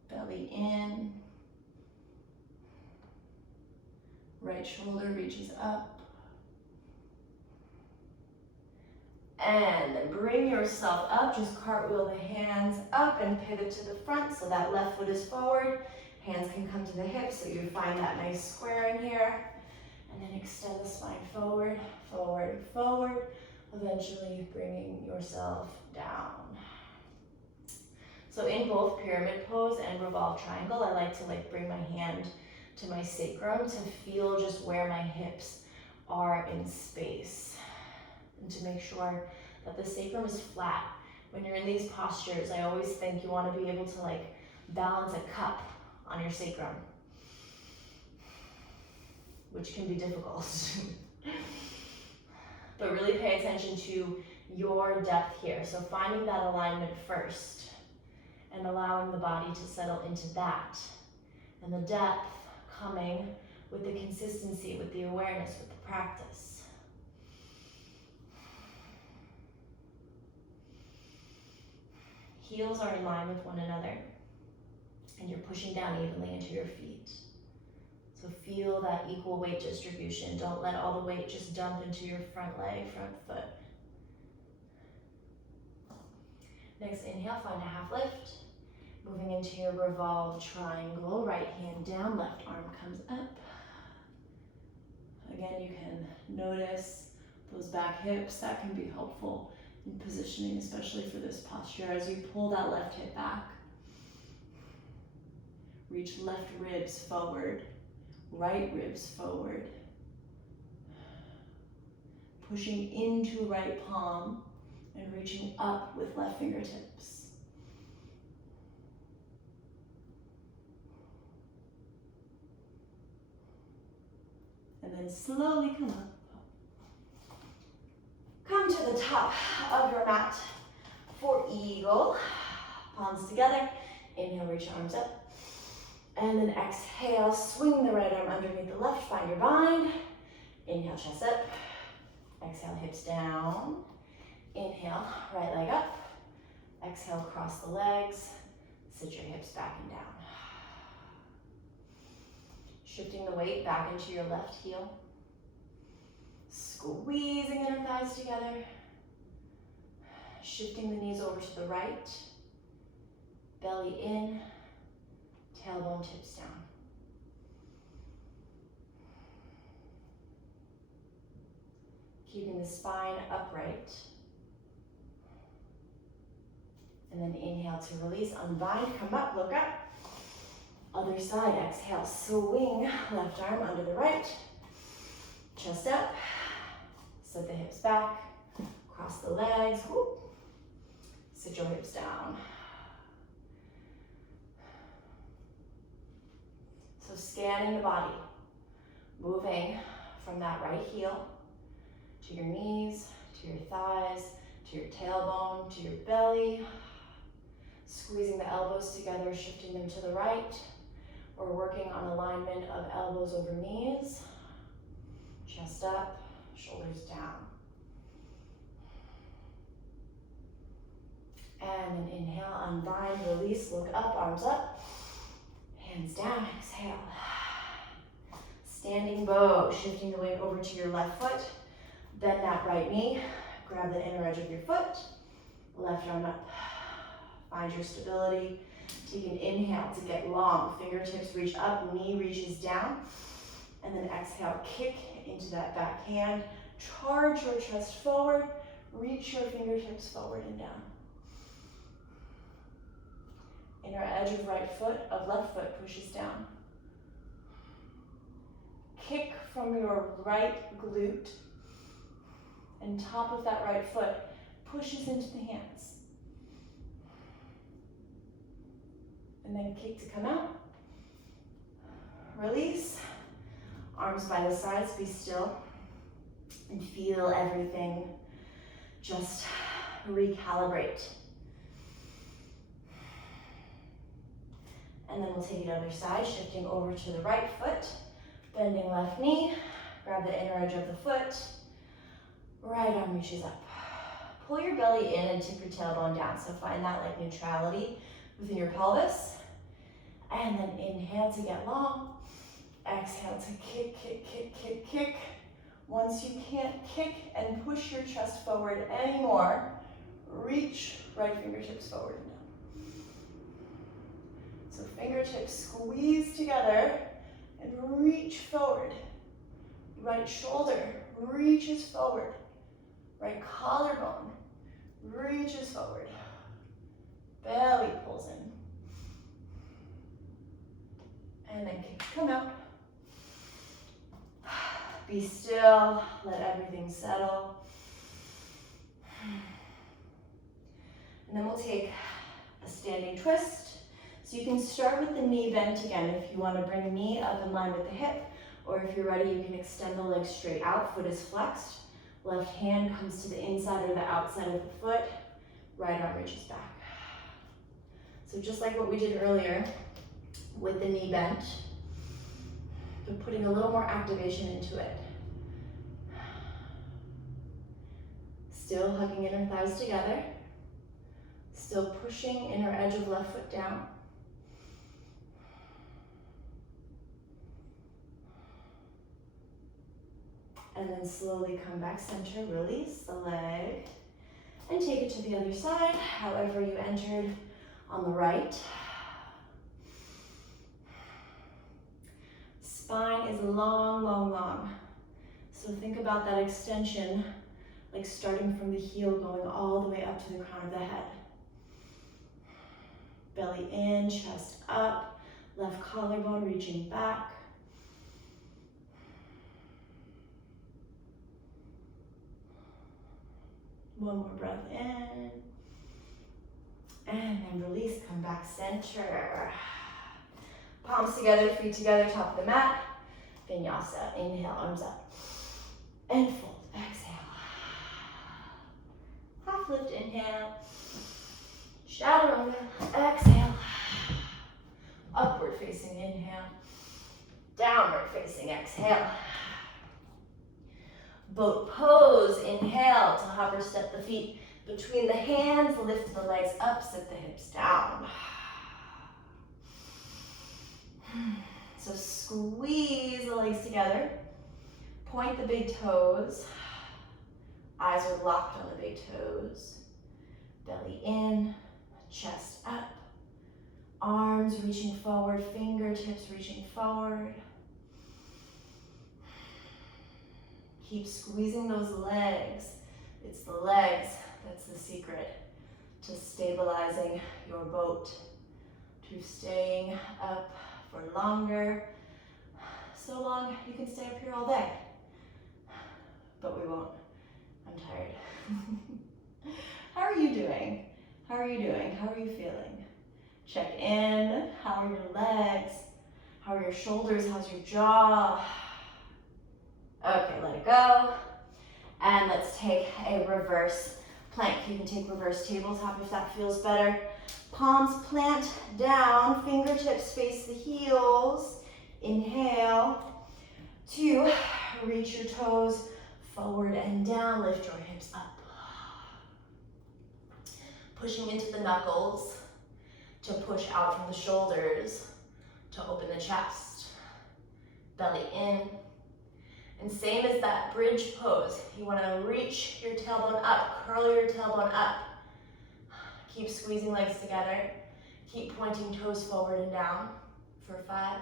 Belly in. Right shoulder reaches up. And then bring yourself up. Just cartwheel the hands up and pivot to the front so that left foot is forward. Hands can come to the hips so you find that nice square in here. And then extend the spine forward, forward, forward. Eventually bringing yourself down. So in both pyramid pose and revolve triangle, I like to bring my hand to my sacrum to feel just where my hips are in space. And to make sure that the sacrum is flat. When you're in these postures, I always think you want to be able to balance a cup on your sacrum, which can be difficult. But really pay attention to your depth here. So finding that alignment first and allowing the body to settle into that. And the depth coming with the consistency, with the awareness, with the practice. Heels are in line with one another. And you're pushing down evenly into your feet. So feel that equal weight distribution. Don't let all the weight just dump into your front leg, front foot. Next inhale, find a half lift. Moving into your revolved triangle, right hand down, left arm comes up. Again, you can notice those back hips. That can be helpful in positioning, especially for this posture. As you pull that left hip back, reach left ribs forward, right ribs forward. Pushing into right palm and reaching up with left fingertips. And then slowly come up. Come to the top of your mat for eagle. Palms together. Inhale, reach arms up. And then exhale, swing the right arm underneath the left, find your bind. Inhale, chest up. Exhale, hips down. Inhale, right leg up. Exhale, cross the legs. Sit your hips back and down. Shifting the weight back into your left heel. Squeezing inner thighs together. Shifting the knees over to the right. Belly in. Tailbone tips down. Keeping the spine upright. And then inhale to release, unbind, come up, look up. Other side, exhale, swing left arm under the right. Chest up, set the hips back, cross the legs, whoop. Sit your hips down. So scanning the body, moving from that right heel to your knees, to your thighs, to your tailbone, to your belly. Squeezing the elbows together, shifting them to the right. We're working on alignment of elbows over knees. Chest up, shoulders down. And then inhale, unbind, release, look up, arms up. Hands down, exhale. Standing bow, shifting the weight over to your left foot. Bend that right knee, grab the inner edge of your foot. Left arm up. Find your stability. Take an inhale to get long. Fingertips reach up, knee reaches down. And then exhale, kick into that back hand. Charge your chest forward. Reach your fingertips forward and down. Inner edge of left foot pushes down. Kick from your right glute. And top of that right foot pushes into the hands. And then kick to come out. Release. Arms by the sides, be still. And feel everything just recalibrate. And then we'll take it other side, shifting over to the right foot. Bending left knee. Grab the inner edge of the foot. Right arm reaches up. Pull your belly in and tip your tailbone down. So find that like neutrality within your pelvis. And then inhale to get long. Exhale to kick, kick, kick, kick, kick. Once you can't kick and push your chest forward anymore, reach right fingertips forward and down. So fingertips squeeze together and reach forward. Right shoulder reaches forward. Right collarbone reaches forward. Belly pulls in. And then kick, come out. Be still, let everything settle. And then we'll take a standing twist. So you can start with the knee bent again if you want to bring knee up in line with the hip, or if you're ready, you can extend the leg straight out, foot is flexed. Left hand comes to the inside or the outside of the foot, right arm reaches back. So just like what we did earlier with the knee bent, but putting a little more activation into it. Still hugging inner thighs together. Still pushing inner edge of left foot down. And then slowly come back center, release the leg. And take it to the other side, however you entered on the right. Spine is long, long, long. So think about that extension, like starting from the heel, going all the way up to the crown of the head. Belly in, chest up, left collarbone reaching back. One more breath in. And then release, come back center. Palms together, feet together, top of the mat. Vinyasa, inhale, arms up. And fold, exhale. Half lift, inhale. Chaturanga, exhale. Upward facing, inhale. Downward facing, exhale. Boat pose, inhale to hopper step the feet between the hands, lift the legs up, sit the hips down. So squeeze the legs together, point the big toes, eyes are locked on the big toes, belly in, chest up, arms reaching forward, fingertips reaching forward. Keep squeezing those legs. It's the legs that's the secret to stabilizing your boat, to staying up for longer. So long you can stay up here all day, but we won't. I'm tired. How are you doing? How are you doing? How are you feeling? Check in. How are your legs? How are your shoulders? How's your jaw? Okay, let it go. And let's take a reverse plank. You can take reverse tabletop if that feels better. Palms plant down, fingertips face the heels. Inhale. 2, reach your toes forward and down, lift your hips up. Pushing into the knuckles to push out from the shoulders to open the chest. Belly in. And same as that bridge pose, you want to reach your tailbone up, curl your tailbone up. Keep squeezing legs together. Keep pointing toes forward and down for 5,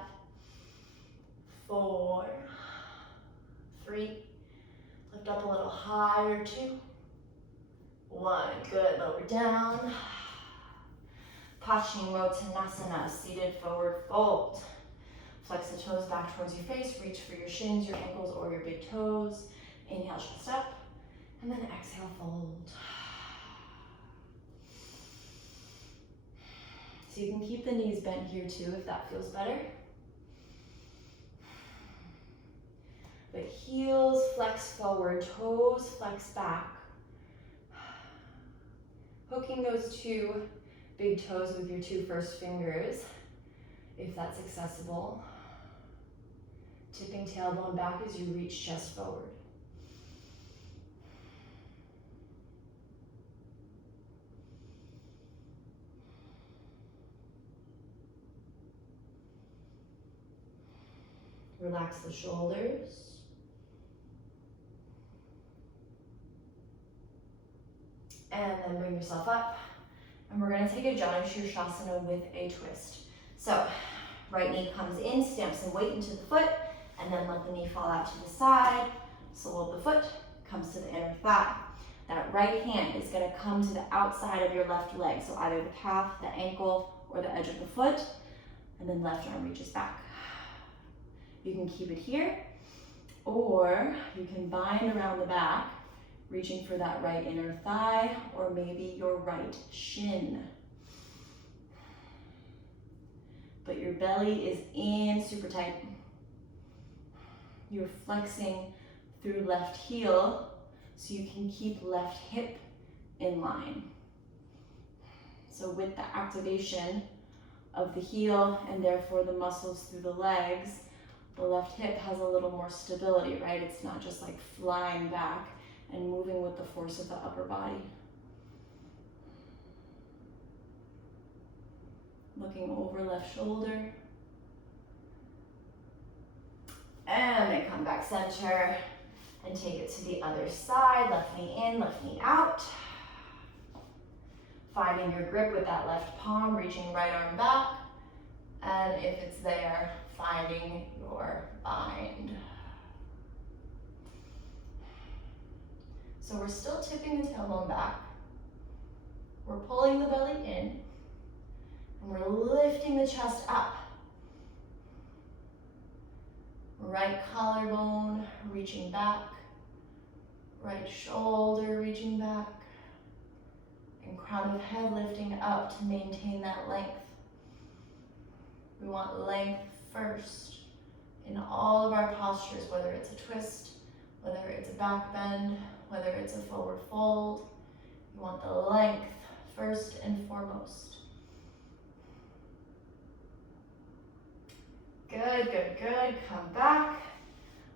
4, 3. Lift up a little higher, 2, 1. Good, lower down. Paschimottanasana, seated forward fold. Flex the toes back towards your face, reach for your shins, your ankles, or your big toes. Inhale, chest up, and then exhale, fold. So you can keep the knees bent here too if that feels better. But heels flex forward, toes flex back. Hooking those 2 big toes with your 2 first fingers, if that's accessible. Tipping tailbone back as you reach chest forward. Relax the shoulders. And then bring yourself up. And we're going to take a Janu Shirshasana with a twist. So, right knee comes in, stamp some weight into the foot, and then let the knee fall out to the side. Sole of the foot comes to the inner thigh. That right hand is going to come to the outside of your left leg, so either the calf, the ankle, or the edge of the foot, and then left arm reaches back. You can keep it here, or you can bind around the back, reaching for that right inner thigh, or maybe your right shin. But your belly is in super tight. You're flexing through left heel, so you can keep left hip in line. So with the activation of the heel and therefore the muscles through the legs, the left hip has a little more stability, right? It's not just like flying back and moving with the force of the upper body. Looking over left shoulder. And then come back center and take it to the other side. Left knee in, left knee out. Finding your grip with that left palm, reaching right arm back. And if it's there, finding your bind. So we're still tipping the tailbone back. We're pulling the belly in. And we're lifting the chest up. Right collarbone reaching back. Right shoulder reaching back. And crown of head lifting up to maintain that length. We want length first in all of our postures, whether it's a twist, whether it's a back bend, whether it's a forward fold. You want the length first and foremost. Good, good, good. Come back.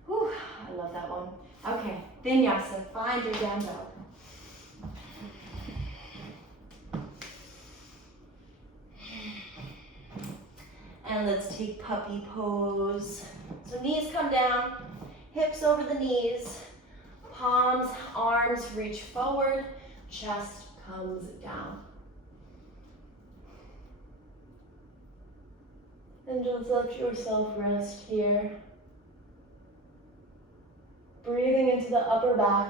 Whew, I love that one. Okay, vinyasa. Find your down dog. And let's take puppy pose. So knees come down, hips over the knees, palms, arms reach forward, chest comes down. And just let yourself rest here. Breathing into the upper back.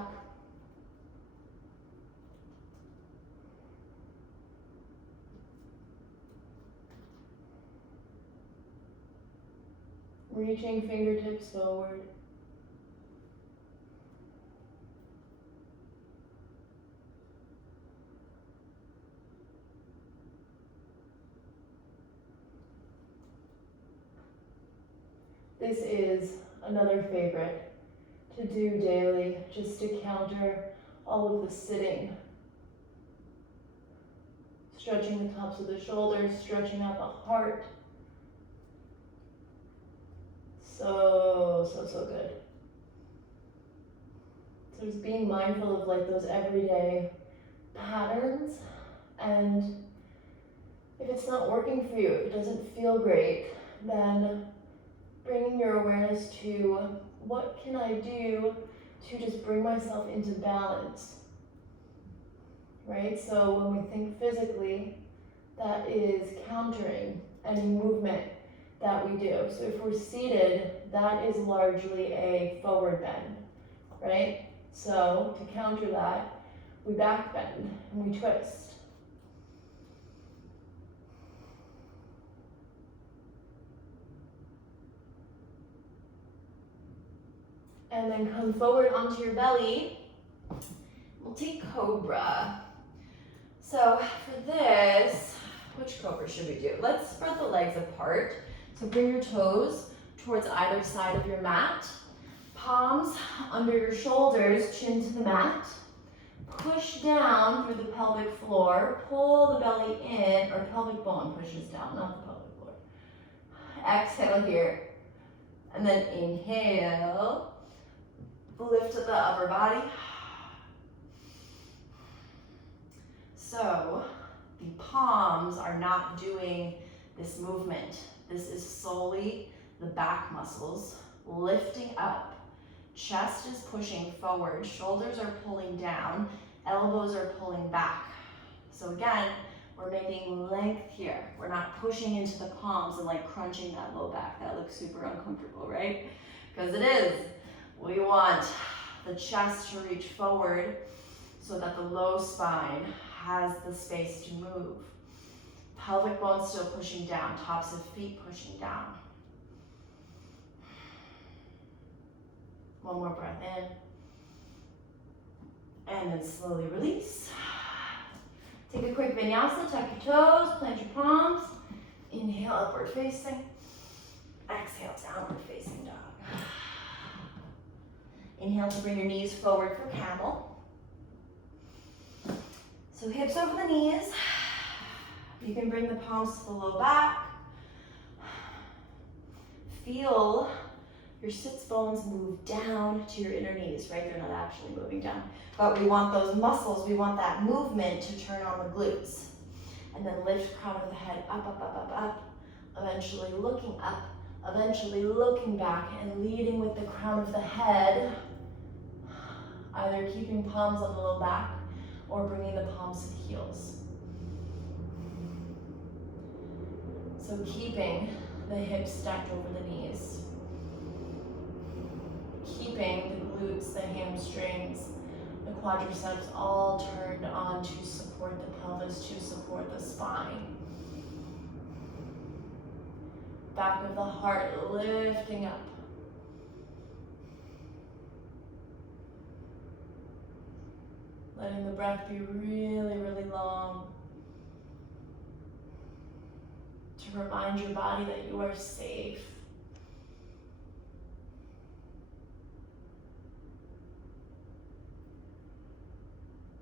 Reaching fingertips forward. This is another favorite to do daily, just to counter all of the sitting. Stretching the tops of the shoulders, stretching out the heart. So good. So just being mindful of like those everyday patterns, and if it's not working for you, if it doesn't feel great, then bringing your awareness to what can I do to just bring myself into balance, right? So when we think physically, that is countering any movement that we do. So if we're seated, that is largely a forward bend, right? So to counter that, we back bend and we twist. And then come forward onto your belly. We'll take Cobra. So for this, which Cobra should we do? Let's spread the legs apart. So bring your toes towards either side of your mat. Palms under your shoulders, chin to the mat. Push down through the pelvic floor. Pull the belly in, or pelvic bone pushes down, not the pelvic floor. Exhale here. And then inhale. Lift the upper body. So the palms are not doing this movement. This is solely the back muscles lifting up. Chest is pushing forward. Shoulders are pulling down. Elbows are pulling back. So again, we're making length here. We're not pushing into the palms and like crunching that low back. That looks super uncomfortable, right? Because it is. We want the chest to reach forward so that the low spine has the space to move. Pelvic bone still pushing down, tops of feet pushing down. One more breath in. And then slowly release. Take a quick vinyasa, tuck your toes, plant your palms. Inhale, upward facing. Exhale, downward facing dog. Inhale to bring your knees forward for camel. So hips over the knees. You can bring the palms to the low back. Feel your sits bones move down to your inner knees, right? They're not actually moving down. But we want those muscles, we want that movement to turn on the glutes. And then lift crown of the head up, up, up, up, up. Eventually looking up, eventually looking back and leading with the crown of the head. Either keeping palms on the low back or bringing the palms to the heels. So keeping the hips stacked over the knees. Keeping the glutes, the hamstrings, the quadriceps all turned on to support the pelvis, to support the spine. Back of the heart lifting up. Letting the breath be really, really long. To remind your body that you are safe.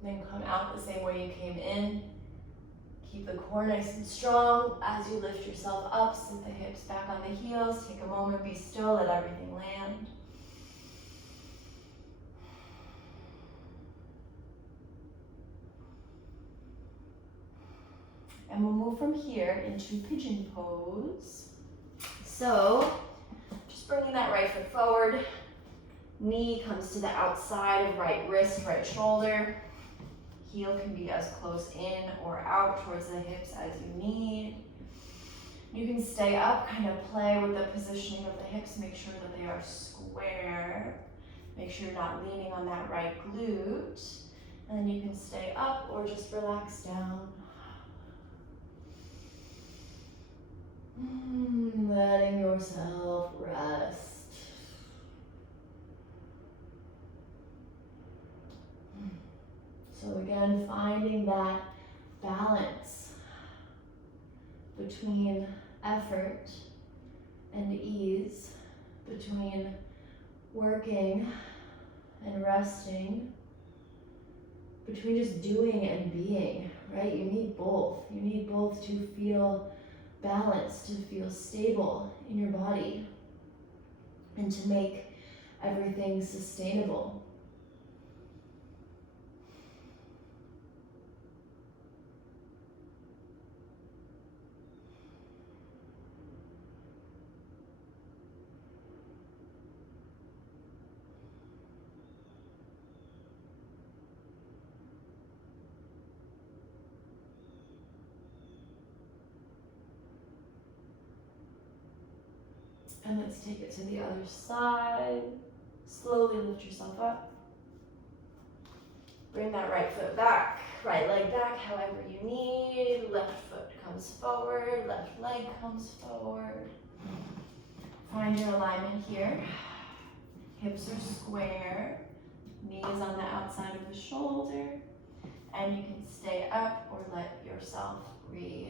Then come out the same way you came in. Keep the core nice and strong as you lift yourself up. Sink the hips back on the heels. Take a moment, be still, let everything land. And we'll move from here into pigeon pose. So, just bringing that right foot forward. Knee comes to the outside of right wrist, right shoulder. Heel can be as close in or out towards the hips as you need. You can stay up, kind of play with the positioning of the hips. Make sure that they are square. Make sure you're not leaning on that right glute. And then you can stay up or just relax down. Letting yourself rest. So again, finding that balance between effort and ease, between working and resting, between just doing and being, right? You need both. You need both to feel balanced, to feel stable in your body, and to make everything sustainable. And let's take it to the other side. Slowly lift yourself up. Bring that right foot back, right leg back, however you need. Left foot comes forward, left leg comes forward. Find your alignment here. Hips are square, knees on the outside of the shoulder, and you can stay up or let yourself relax.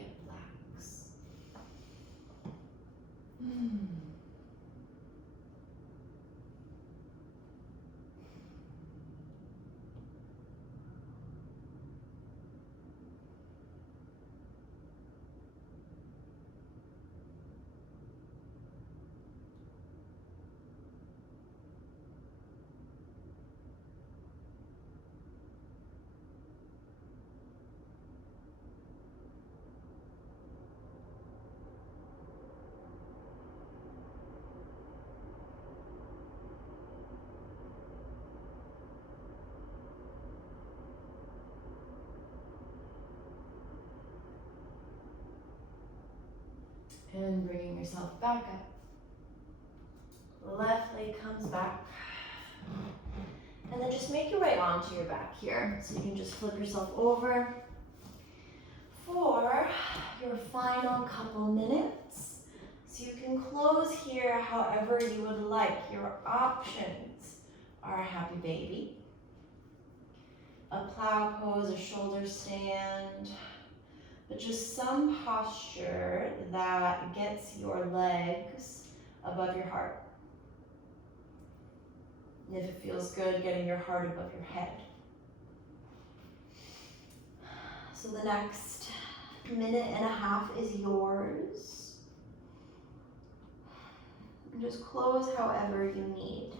And bringing yourself back up. Left leg comes back. And then just make your way onto your back here. So you can just flip yourself over for your final couple minutes. So you can close here however you would like. Your options are a happy baby, a plow pose, a shoulder stand, but just some posture that gets your legs above your heart. And if it feels good, getting your heart above your head. So the next minute and a half is yours. And just close however you need.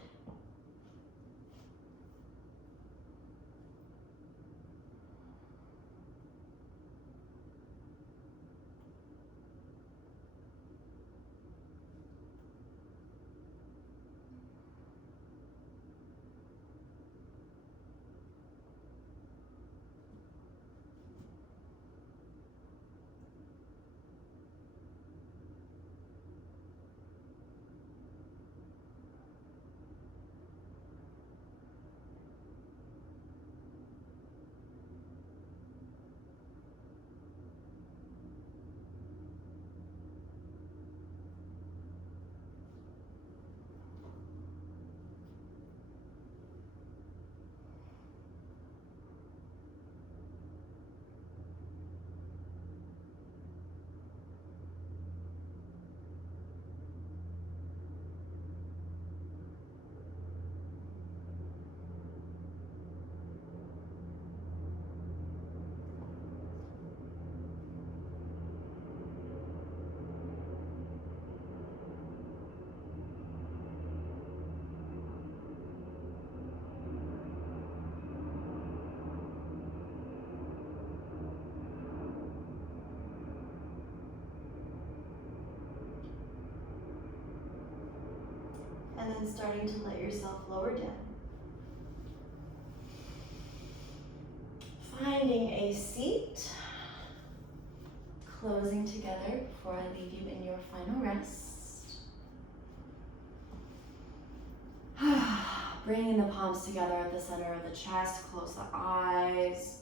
and then starting to let yourself lower down. Finding a seat. Closing together before I leave you in your final rest. Bringing the palms together at the center of the chest. Close the eyes.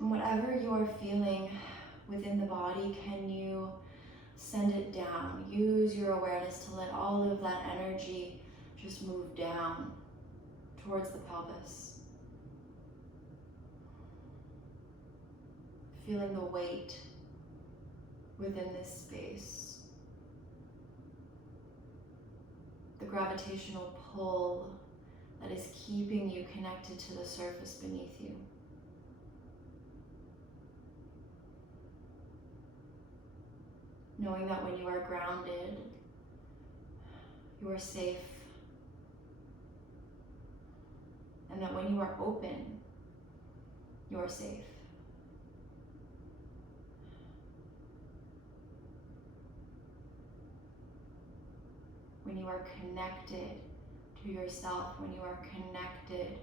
And whatever you're feeling within the body, can you send it down? Use your awareness to let all of that energy just move down towards the pelvis. Feeling the weight within this space. The gravitational pull that is keeping you connected to the surface beneath you. Knowing that when you are grounded, you are safe. And that when you are open, you are safe. When you are connected to yourself, when you are connected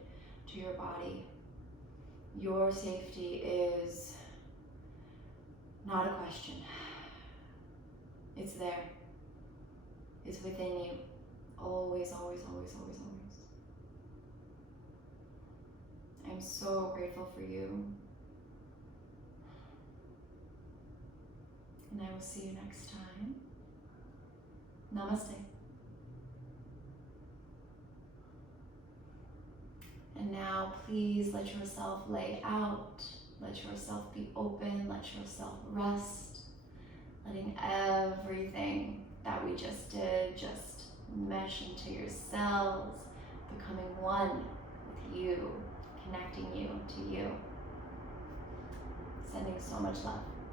to your body, your safety is not a question. It's there. It's within you. Always, always, always, always, always. I'm so grateful for you. And I will see you next time. Namaste. And now please let yourself lay out. Let yourself be open. Let yourself rest. Letting everything that we just did just mesh into your cells, becoming one with you, connecting you to you. Sending so much love.